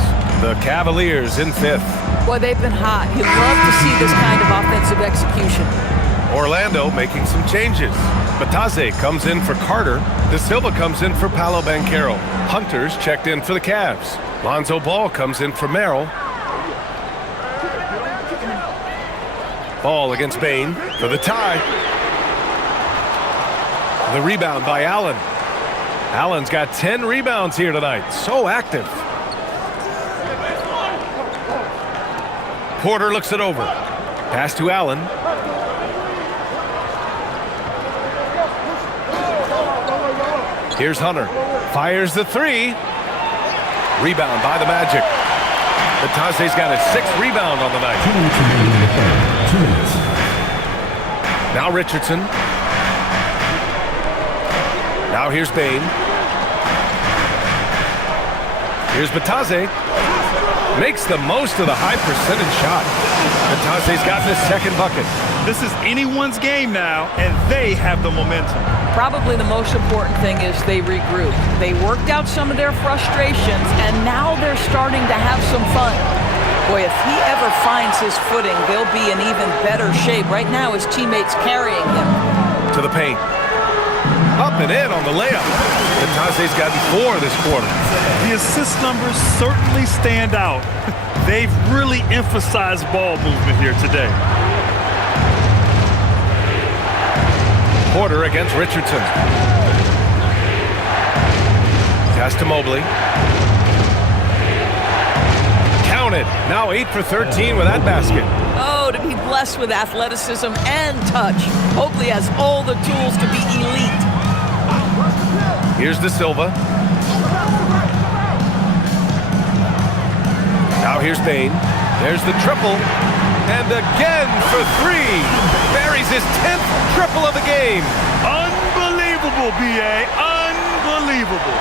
The Cavaliers in 5th. Boy, they've been hot. You'd love to see this kind of offensive execution. Orlando making some changes. Bataze comes in for Carter. De Silva comes in for Paolo Banchero. Hunter's checked in for the Cavs. Lonzo Ball comes in for Merrill. Ball against Bane for the tie. The rebound by Allen. Allen's got 10 rebounds here tonight. So active. Porter looks it over. Pass to Allen. Here's Hunter. Fires the 3. Rebound by the Magic. Bataze's got his 6th rebound on the night. Now Richardson. Now here's Bane. Here's Bataze. Makes the most of the high percentage shot. Bataze's gotten his 2nd bucket. This is anyone's game now, and they have the momentum. Probably the most important thing is they regroup. They worked out some of their frustrations, and now they're starting to have some fun. Boy, if he ever finds his footing, they'll be in even better shape. Right now, his teammates carrying him. To the paint. Up and in on the layup. Bataze's gotten 4 this quarter. The assist numbers certainly stand out. They've really emphasized ball movement here today. Porter against Richardson. Pass to Mobley. Counted. Now 8 for 13 with that basket. Oh, to be blessed with athleticism and touch. Mobley has all the tools to be elite. Here's De Silva. Now here's Bane. There's the triple. And again for 3. Buries his 10th triple of the game. Unbelievable, B.A. Unbelievable.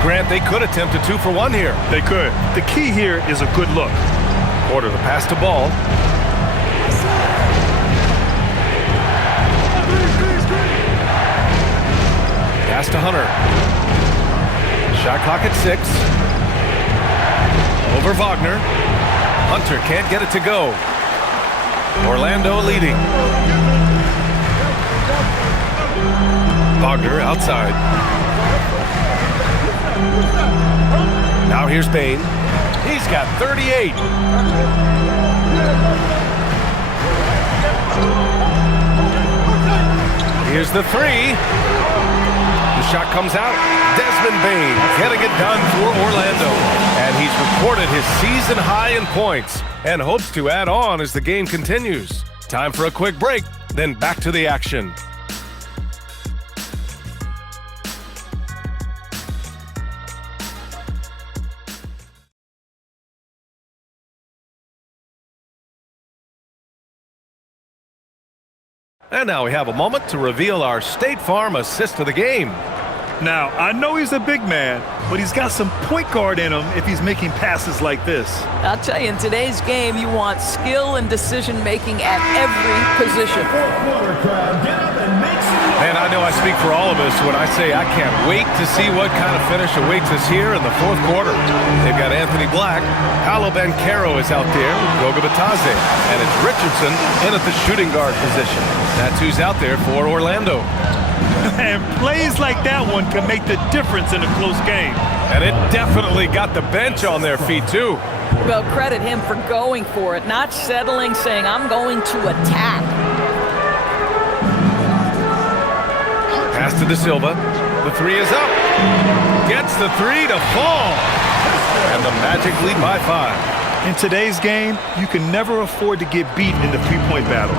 Grant, they could attempt a 2 for 1 here. They could. The key here is a good look. Porter, the pass to Ball. Pass to Hunter. Shot clock at 6. Over Wagner. Hunter can't get it to go. Orlando leading. Wagner outside. Now here's Bane. He's got 38. Here's the three. The shot comes out. Desmond Bane getting it done for Orlando. And he's recorded his season high in points and hopes to add on as the game continues. Time for a quick break, then back to the action. And now we have a moment to reveal our State Farm assist of the game. Now, I know he's a big man, but he's got some point guard in him if he's making passes like this. I'll tell you, in today's game, you want skill and decision-making at every position. And I know I speak for all of us when I say I can't wait to see what kind of finish awaits us here in the fourth quarter. They've got Anthony Black, Paolo Banchero is out there, Goga Batadze, and it's Richardson in at the shooting guard position. That's who's out there for Orlando. And plays like that one can make the difference in a close game. And it definitely got the bench on their feet, too. Well, credit him for going for it, not settling, saying, I'm going to attack. Pass to De Silva. The three is up. Gets the three to fall. And the Magic lead by 5. In today's game, you can never afford to get beat in the three-point battle.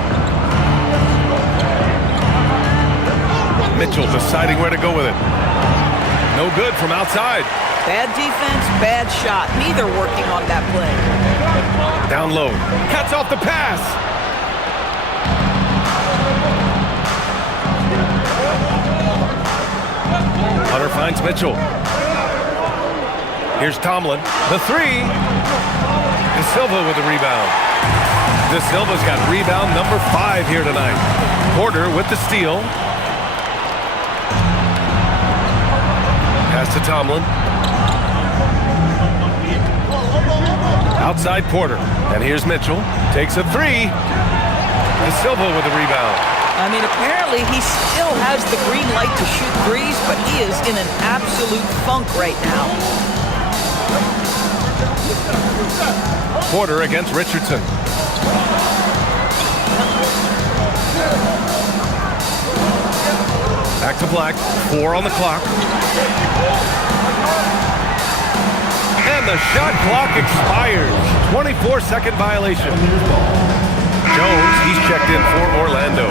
Mitchell deciding where to go with it. No good from outside. Bad defense, bad shot. Neither working on that play. Down low. Cuts off the pass. Hunter finds Mitchell. Here's Tomlin. The three. De Silva with the rebound. De Silva's got rebound number 5 here tonight. Porter with the steal. Pass to Tomlin. Outside Porter. And here's Mitchell. Takes a three. De Silva with the rebound. I mean, apparently he still has the green light to shoot threes, but he is in an absolute funk right now. Porter against Richardson. Back to Black. 4 on the clock. And the shot clock expires. 24-second violation. Jones, he's checked in for Orlando.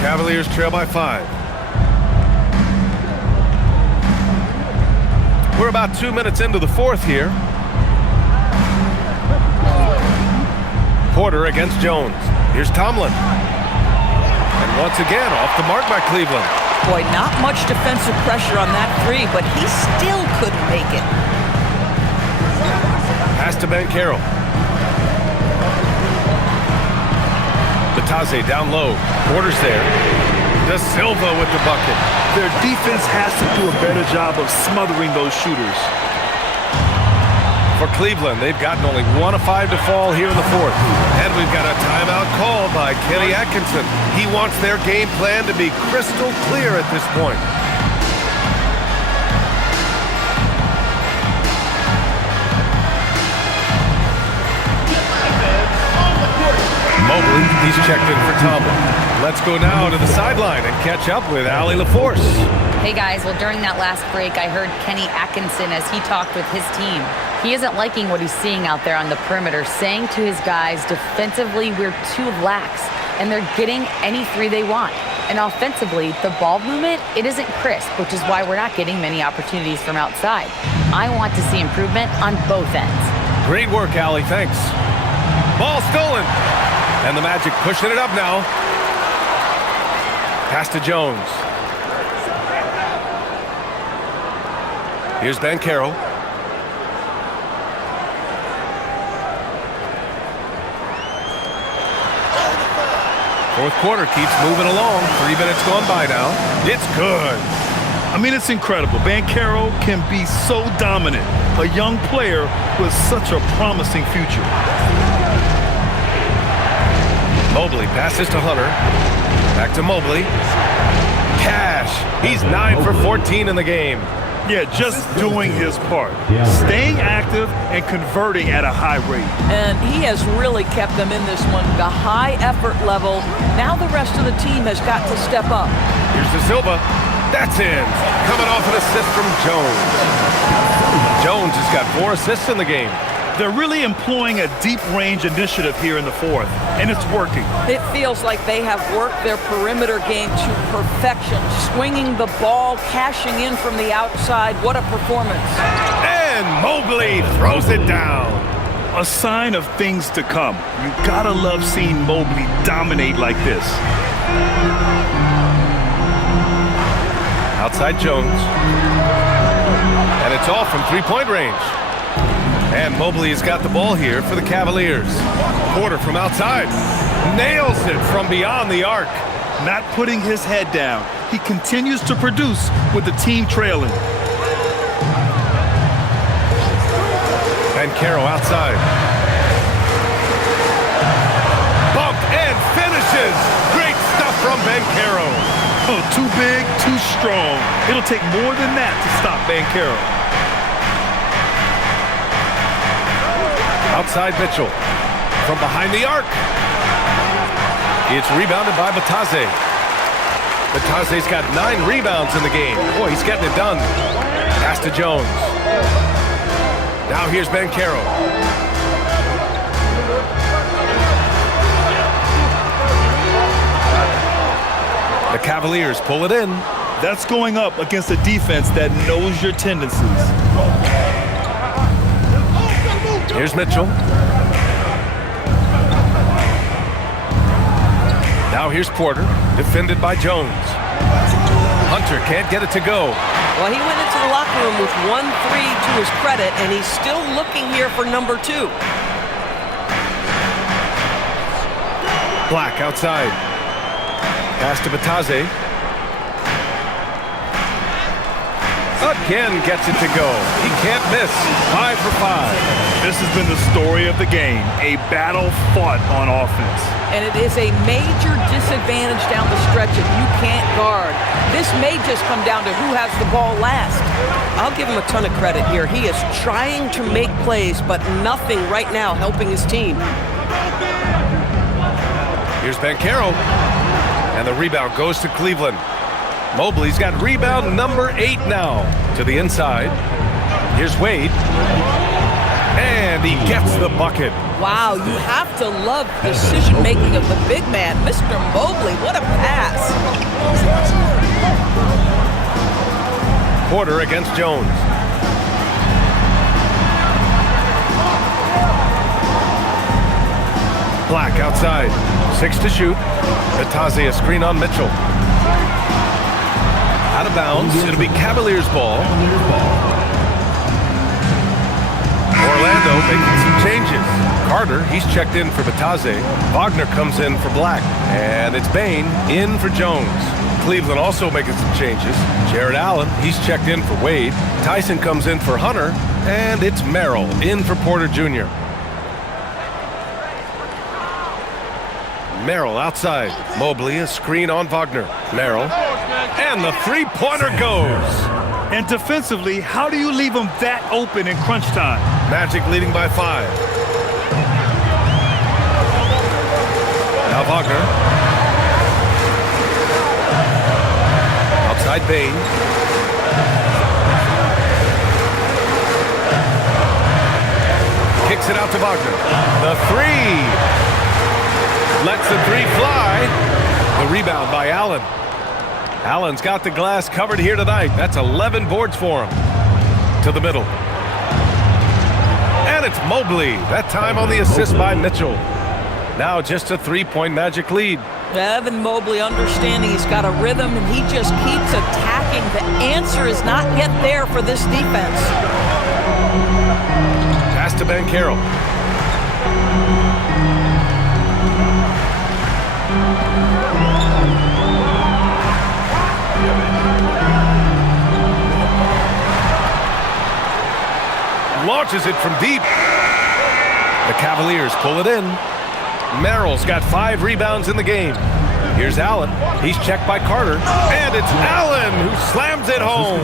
Cavaliers trail by 5. We're about 2 minutes into the fourth here. Porter against Jones. Here's Tomlin. And once again, off the mark by Cleveland. Boy, not much defensive pressure on that three, but he still couldn't make it. Pass to Banchero. Batadze down low. Porter's there. De Silva with the bucket. Their defense has to do a better job of smothering those shooters. For Cleveland, they've gotten only 1 of 5 to fall here in the fourth. And we've got a timeout called by Kenny Atkinson. He wants their game plan to be crystal clear at this point. Mobley, he's checked in for Tomlin. Let's go now to the sideline and catch up with Allie LaForce. Hey guys, well during that last break, I heard Kenny Atkinson as he talked with his team. He isn't liking what he's seeing out there on the perimeter, saying to his guys, defensively, we're too lax, and they're getting any three they want. And offensively, the ball movement, it isn't crisp, which is why we're not getting many opportunities from outside. I want to see improvement on both ends. Great work, Allie, thanks. Ball stolen. And the Magic pushing it up now. Pass to Jones. Here's Banchero. Fourth quarter keeps moving along. 3 minutes gone by now. It's good. I mean, it's incredible. Banchero can be so dominant. A young player with such a promising future. Mobley passes to Hunter. Back to Mobley. Cash. He's 9 for 14 in the game. Yeah, just doing his part. Staying active and converting at a high rate. And he has really kept them in this one. The high effort level. Now the rest of the team has got to step up. Here's De Silva. That's in. Coming off an assist from Jones. Jones has got 4 assists in the game. They're really employing a deep-range initiative here in the fourth, and it's working. It feels like they have worked their perimeter game to perfection. Swinging the ball, cashing in from the outside. What a performance. And Mobley throws it down. A sign of things to come. You gotta love seeing Mobley dominate like this. Outside Jones. And it's off from three-point range. And Mobley has got the ball here for the Cavaliers. Porter from outside. Nails it from beyond the arc. Not putting his head down. He continues to produce with the team trailing. And Caro outside. Bump and finishes. Great stuff from Caro. Oh, too big, too strong. It'll take more than that to stop Caro. Outside Mitchell. From behind the arc. It's rebounded by Batase. Batase's got 9 rebounds in the game. Boy, he's getting it done. Pass to Jones. Now here's Caro. The Cavaliers pull it in. That's going up against a defense that knows your tendencies. Here's Mitchell. Now here's Porter, defended by Jones. Hunter can't get it to go. Well, he went into the locker room with 1-3 to his credit, and he's still looking here for number 2. Black outside. Pass to Batase. Again gets it to go. He can't miss. 5 for 5. This has been the story of the game. A battle fought on offense. And it is a major disadvantage down the stretch if you can't guard. This may just come down to who has the ball last. I'll give him a ton of credit here. He is trying to make plays, but nothing right now helping his team. Here's Caro. And the rebound goes to Cleveland. Mobley's got rebound number 8 now. To the inside. Here's Wade. And he gets the bucket. Wow, you have to love the decision-making of the big man. Mr. Mobley, what a pass. Porter against Jones. Black outside. 6 to shoot. Batase a screen on Mitchell. Out of bounds. It'll be Cavaliers ball. Orlando making some changes. Carter, he's checked in for Batase. Wagner comes in for Black. And it's Bane in for Jones. Cleveland also making some changes. Jared Allen, he's checked in for Wade. Tyson comes in for Hunter. And it's Merrill in for Porter Jr. Merrill outside. Mobley, a screen on Wagner. Merrill. And the three-pointer goes. And defensively, how do you leave them that open in crunch time? Magic leading by 5. Now Wagner. Outside Bane. Kicks it out to Wagner. The 3. Lets the 3 fly. The rebound by Allen. Allen's got the glass covered here tonight. That's 11 boards for him. To the middle. And it's Mobley. That time on the assist by Mitchell. Now just a 3-point Magic lead. Evan Mobley understanding he's got a rhythm and he just keeps attacking. The answer is not yet there for this defense. Pass to Caro. Launches it from deep. The Cavaliers pull it in. Merrill's got 5 rebounds in the game. Here's Allen. He's checked by Carter. And it's Allen who slams it home.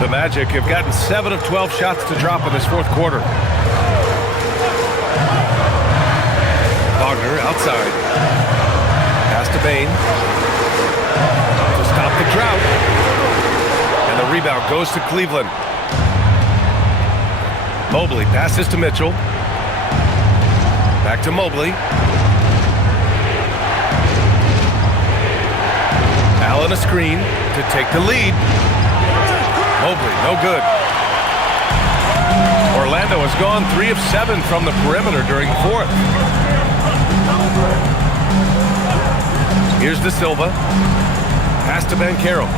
The Magic have gotten 7 of 12 shots to drop in this fourth quarter. Wagner outside. Pass to Bane. To stop the drought. And the rebound goes to Cleveland. Mobley passes to Mitchell. Back to Mobley. Allen a screen to take the lead. Mobley, no good. Orlando has gone 3 of 7 from the perimeter during the fourth. Here's De Silva. Pass to Banchero.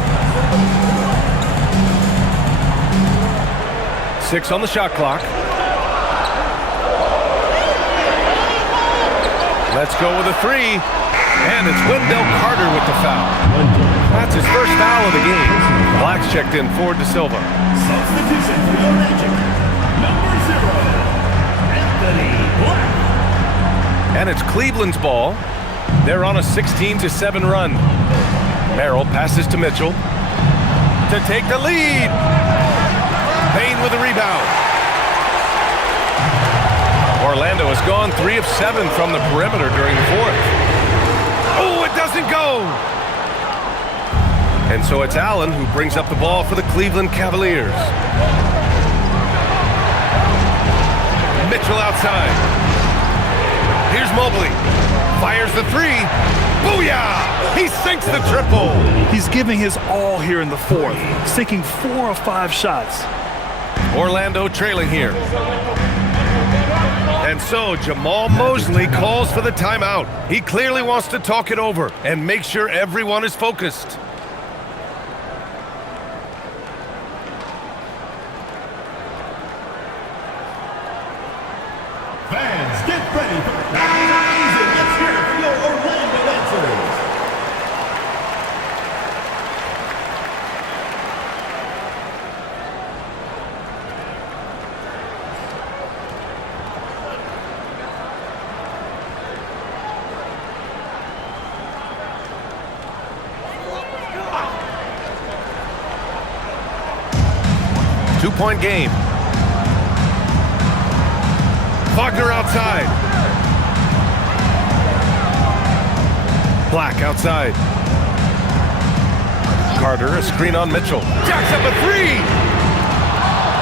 6 on the shot clock. Let's go with a 3. And it's Wendell Carter with the foul. That's his first foul of the game. Black's checked in for De Silva. Substitution for your Magic. Number 0, Anthony Black. And it's Cleveland's ball. They're on a 16-7 run. Merrill passes to Mitchell to take the lead. Payne with a rebound. Orlando has gone 3 of 7 from the perimeter during the fourth. Oh, it doesn't go! And so it's Allen who brings up the ball for the Cleveland Cavaliers. Mitchell outside. Here's Mobley. Fires the 3. Booyah! He sinks the triple. He's giving his all here in the fourth, sinking 4 of 5 shots. Orlando trailing here. And so Jamal Mosley calls for the timeout. He clearly wants to talk it over and make sure everyone is focused. Fans, get ready for the season. Let's hear it for your Orlando Lancers. Two-point game. Wagner outside. Black outside. Carter, a screen on Mitchell. Jacks up a 3.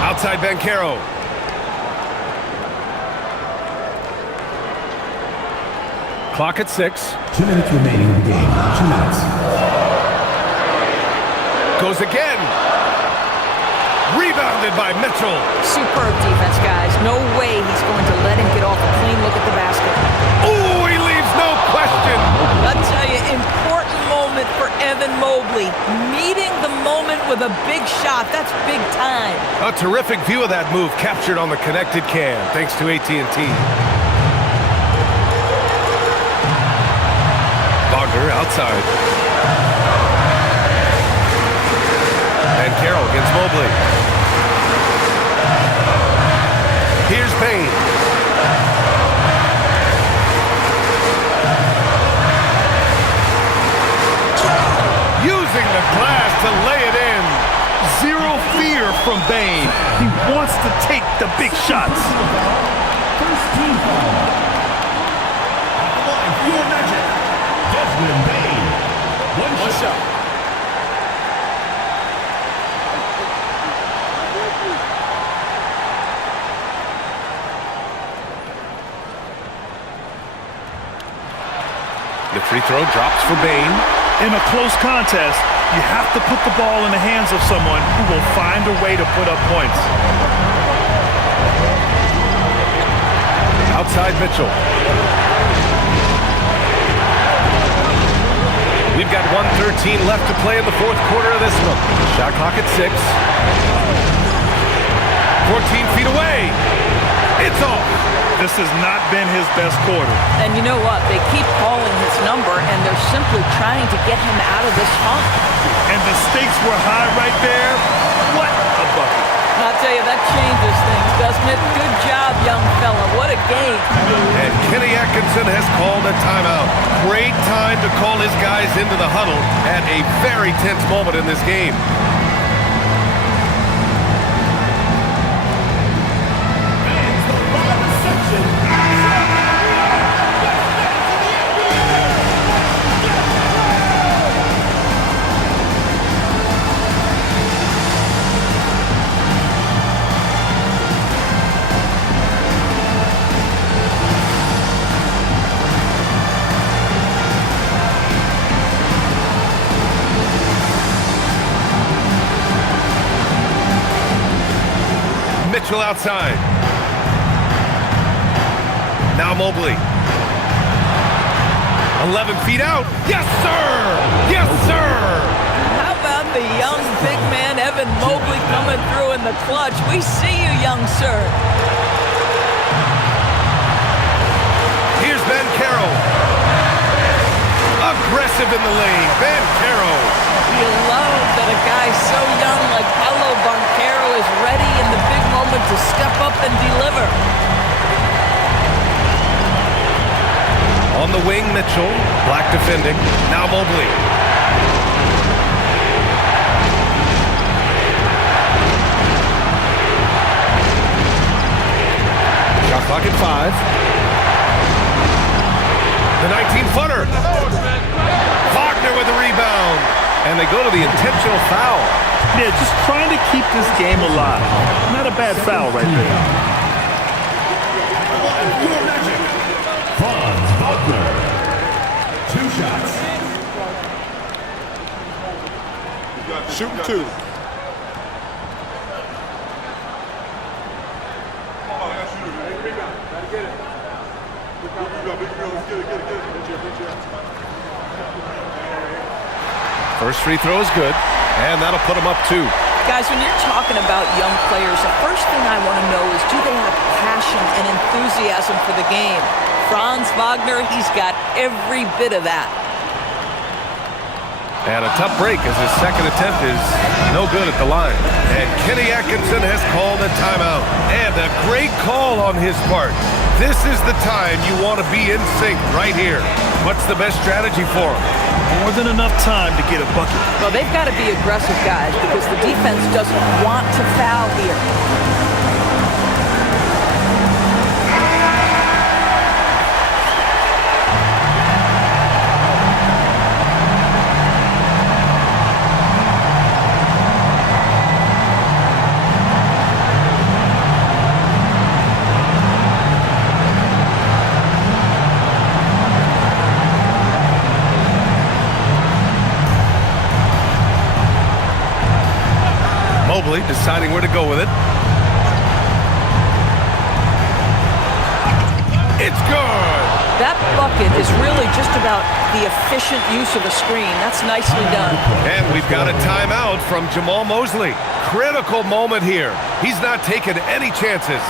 Outside Banchero. Clock at 6. 2 minutes remaining in the game. 2 minutes. Goes again. Rebounded by Mitchell. Superb defense, guys. No way he's going to let him get off a clean look at the basket. Ooh, he leaves no question. I'll tell you, important moment for Evan Mobley. Meeting the moment with a big shot. That's big time. A terrific view of that move captured on the connected cam, thanks to AT&T. Wagner outside. And Carroll against Mobley. Here's Payne. Using the glass to lay it in. Zero fear from Bane. He wants to take the big shots. First team foul. Off the line for your Magic. Desmond Bane. One shot. The free throw drops for Bane. In a close contest, you have to put the ball in the hands of someone who will find a way to put up points. Outside Mitchell. We've got 1:13 left to play in the fourth quarter of this one. Shot clock at 6. 14 feet away. It's off. This has not been his best quarter. And you know what? They keep calling his number, and they're simply trying to get him out of this funk. And the stakes were high right there. What a bucket. I'll tell you, that changes things, doesn't it? Good job, young fella. What a game. And Kenny Atkinson has called a timeout. Great time to call his guys into the huddle at a very tense moment in this game. Fans the bottom section. Mitchell outside. Now Mobley. 11 feet out. Yes, sir! Yes, sir! How about the young big man, Evan Mobley, coming through in the clutch? We see you, young sir. Here's Bancaro. Aggressive in the lane. Bancaro. You love that a guy so young like Paolo Bancaro is ready in the big moment to step up and deliver. On the wing, Mitchell. Black defending. Now Mobley. Shot clock at 5. The 19-footer. Wagner with the rebound. And they go to the intentional foul. Yeah, just trying to keep this game alive. Not a bad foul right there. Your magic. Franz Wagner. 2 shots. Shooting 2. First free throw is good, and that'll put them up 2. Guys, when you're talking about young players, the first thing I want to know is, do they have passion and enthusiasm for the game? Franz Wagner, he's got every bit of that. And a tough break as his second attempt is no good at the line. And Kenny Atkinson has called a timeout. And a great call on his part. This is the time you want to be in sync right here. What's the best strategy for him? More than enough time to get a bucket. Well, they've got to be aggressive, guys, because the defense doesn't want to foul here. Mobley deciding where to go with it. It's good! That bucket is really just about the efficient use of a screen. That's nicely done. And we've got a timeout from Jamal Mosley. Critical moment here. He's not taking any chances.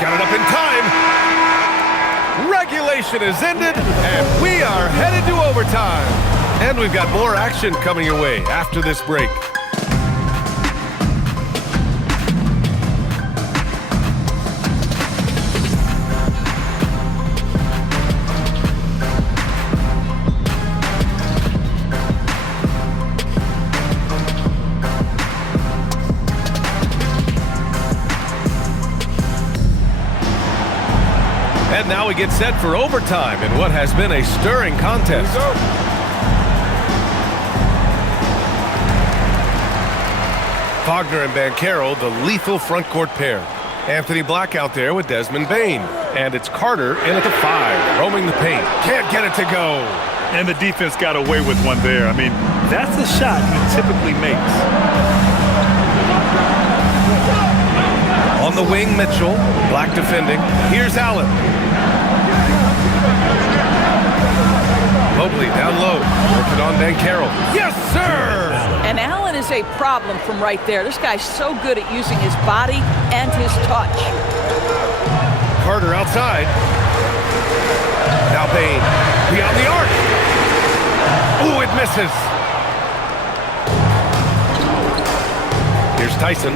Got it up in time. Regulation is ended, and we are headed to overtime. And we've got more action coming your way after this break. And now we get set for overtime in what has been a stirring contest. Wagner and Bancaro, the lethal front court pair. Anthony Black out there with Desmond Bane. And it's Carter in at the 5, roaming the paint. Can't get it to go. And the defense got away with one there. I mean, that's the shot he typically makes. On the wing, Mitchell. Black defending. Here's Allen. Mobley down low. Working on Banchero. Yes, sir! And Allen is a problem from right there. This guy's so good at using his body and his touch. Carter outside. Now Bain. Beyond the arc. Ooh, it misses. Here's Tyson.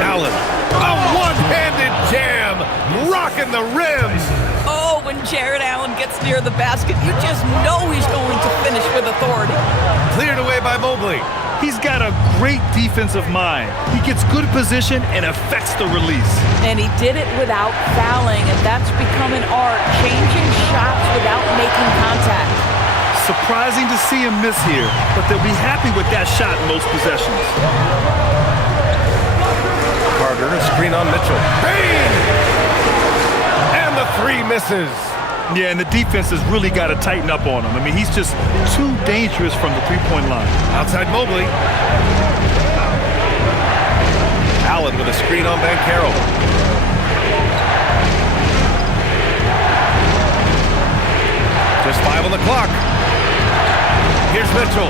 Allen. A one-handed jam. Rocking the rim. Oh, when Jared Allen gets near the basket, you just know he's going to finish with authority. Cleared away by Mobley. He's got a great defensive mind. He gets good position and affects the release. And he did it without fouling, and that's become an art, changing shots without making contact. Surprising to see him miss here, but they'll be happy with that shot in most possessions. Carter, a screen on Mitchell. Bang! And the three misses. Yeah, and the defense has really got to tighten up on him. I mean, he's just too dangerous from the three-point line. Outside Mobley. Allen with a screen on Banchero. Just 5 on the clock. Here's Mitchell.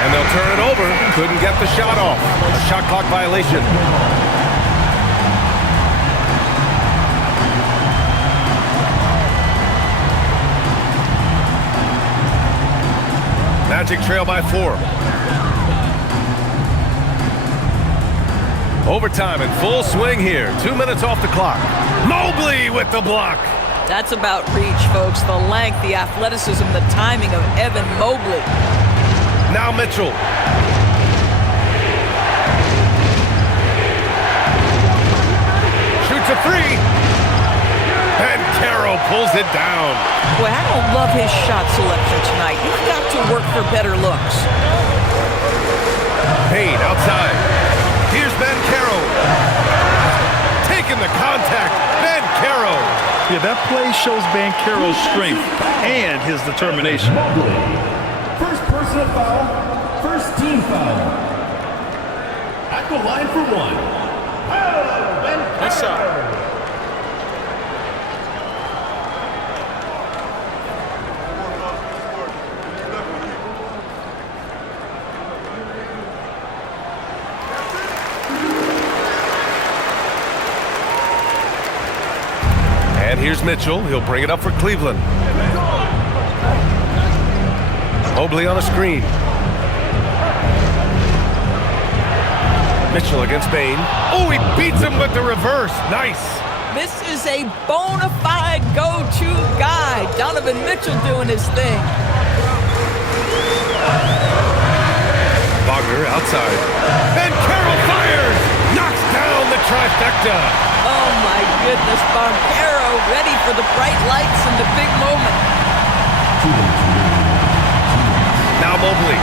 And they'll turn it over. Couldn't get the shot off. A shot clock violation. Magic trail by 4. Overtime in full swing here. 2 minutes off the clock. Mobley with the block. That's about reach, folks. The length, the athleticism, the timing of Evan Mobley. Now Mitchell. Shoots a 3. And Caro pulls it down. Boy, I don't love his shot selection tonight. He's got to work for better looks. Payne outside. Here's Banchero. Taking the contact. Banchero. Yeah, that play shows Banchero's strength and his determination. First personal foul, first team foul. At the line for 1. Yes, sir. And here's Mitchell. He'll bring it up for Cleveland. Mobley on a screen. Mitchell against Bain. Oh, he beats him with the reverse. Nice. This is a bona fide go-to guy. Donovan Mitchell doing his thing. Wagner outside. And Carroll fires. Knocks down the trifecta. Oh my goodness, Banchero ready for the bright lights and the big moment. Now Mobley.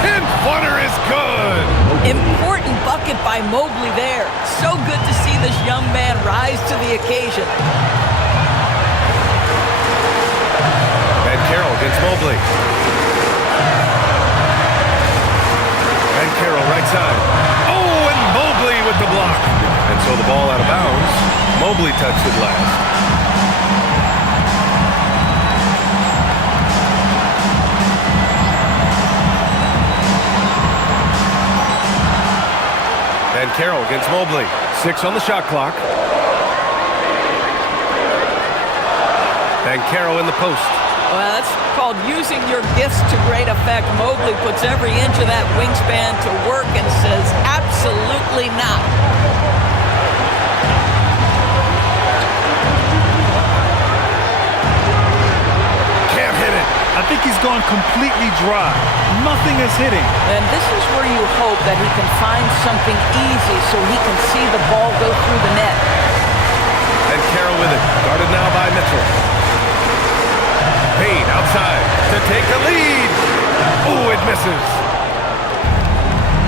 10-footer is good. Important bucket by Mobley there. So good to see this young man rise to the occasion. Banchero against Mobley. Banchero right side. Oh, and Mobley with the block. And so the ball out of bounds. Mobley touched it last. Banchero against Mobley. 6 on the shot clock. Banchero in the post. Well, that's called using your gifts to great effect. Mobley puts every inch of that wingspan to work and says, absolutely not. Can't hit it. I think he's gone completely dry. Nothing is hitting. And this is where you hope that he can find something easy so he can see the ball go through the net. And Carroll with it. Guarded now by Mitchell. Payne outside to take the lead. Oh, it misses.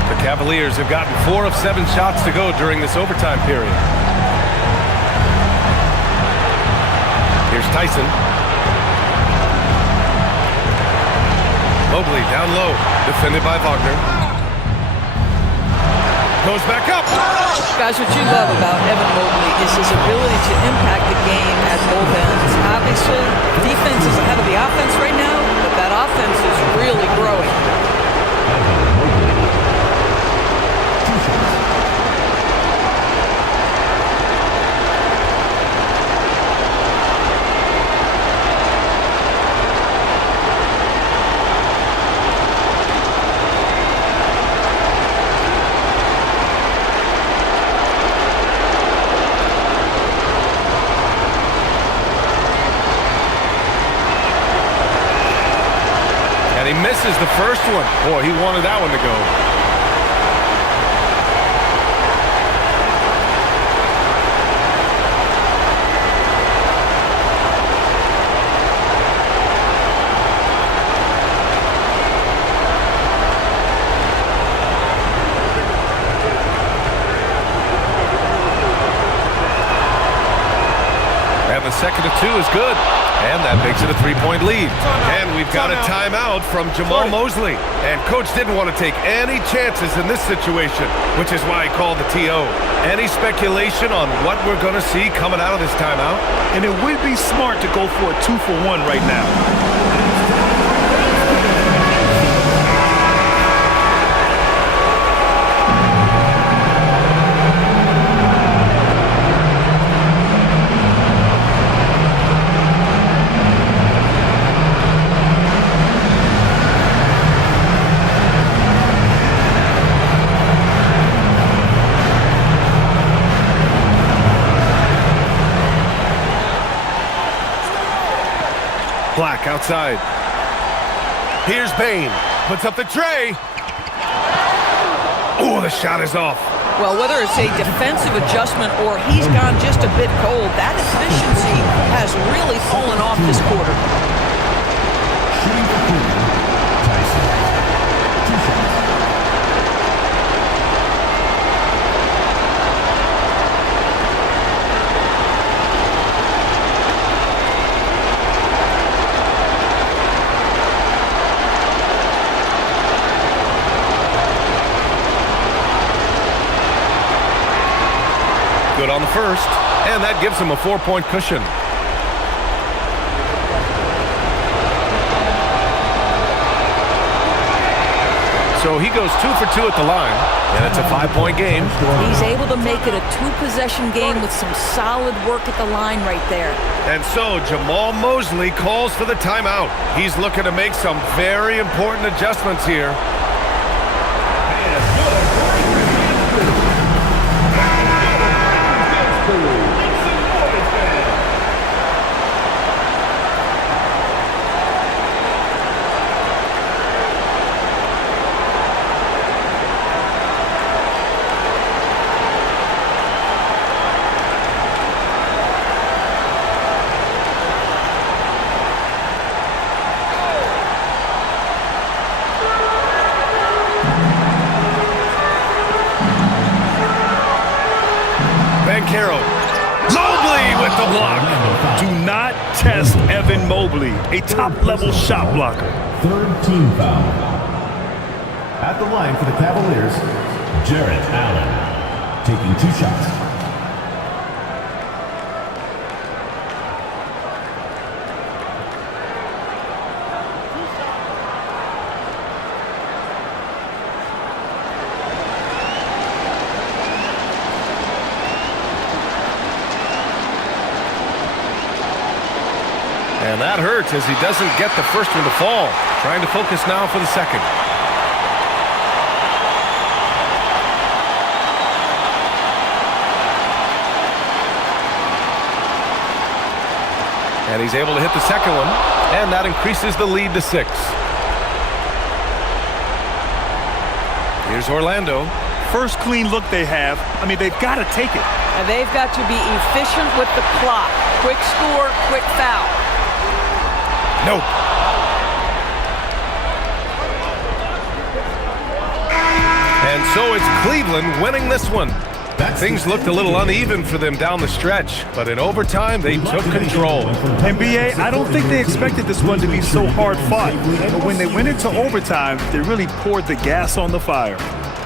The Cavaliers have gotten 4 of 7 shots to go during this overtime period. Here's Tyson. Mobley down low, defended by Wagner. Goes back up. Guys, what you love about Evan Mobley is his ability to impact the game at both ends. Obviously, defense is ahead of the offense right now, but that offense is really growing. He misses the first one. Boy, he wanted that one to go. And the second to two is good. And that makes it a three-point lead. And we've got a timeout from Jamal Mosley. And Coach didn't want to take any chances in this situation, which is why he called the TO. Any speculation on what we're going to see coming out of this timeout? And it would be smart to go for a 2-for-1 right now. Black outside. Here's Bane. Puts up the tray. Oh, the shot is off. Well, whether it's a defensive adjustment or he's gone just a bit cold, that efficiency has really fallen off this quarter. Shooting for Cleveland, Tyson. 2 shots. Good on the first, and that gives him a 4-point cushion. So he goes 2 for 2 at the line, and it's a 5-point game. He's able to make it a 2-possession game with some solid work at the line right there. And so Jamal Mosley calls for the timeout. He's looking to make some very important adjustments here. Mobley with the block. Do not test Evan Mobley, a top-level shot blocker. 3rd team foul. At the line for the Cavaliers, Jarrett Allen, taking 2 shots. And that hurts as he doesn't get the first one to fall. Trying to focus now for the second. And he's able to hit the second one, and that increases the lead to 6. Here's Orlando. First clean look they have. I mean, they've got to take it. And they've got to be efficient with the clock. Quick score, quick foul. Nope. And so it's Cleveland winning this one. Things looked a little uneven for them down the stretch, but in overtime, they took control. NBA, I don't think they expected this one to be so hard-fought, but when they went into overtime, they really poured the gas on the fire.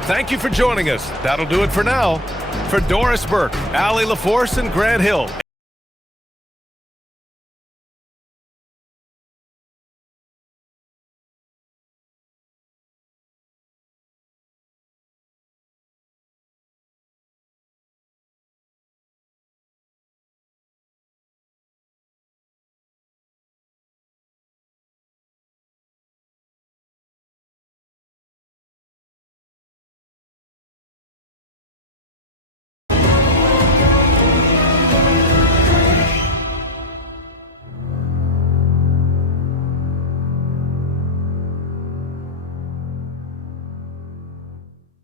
Thank you for joining us. That'll do it for now. For Doris Burke, Allie LaForce, and Grant Hill.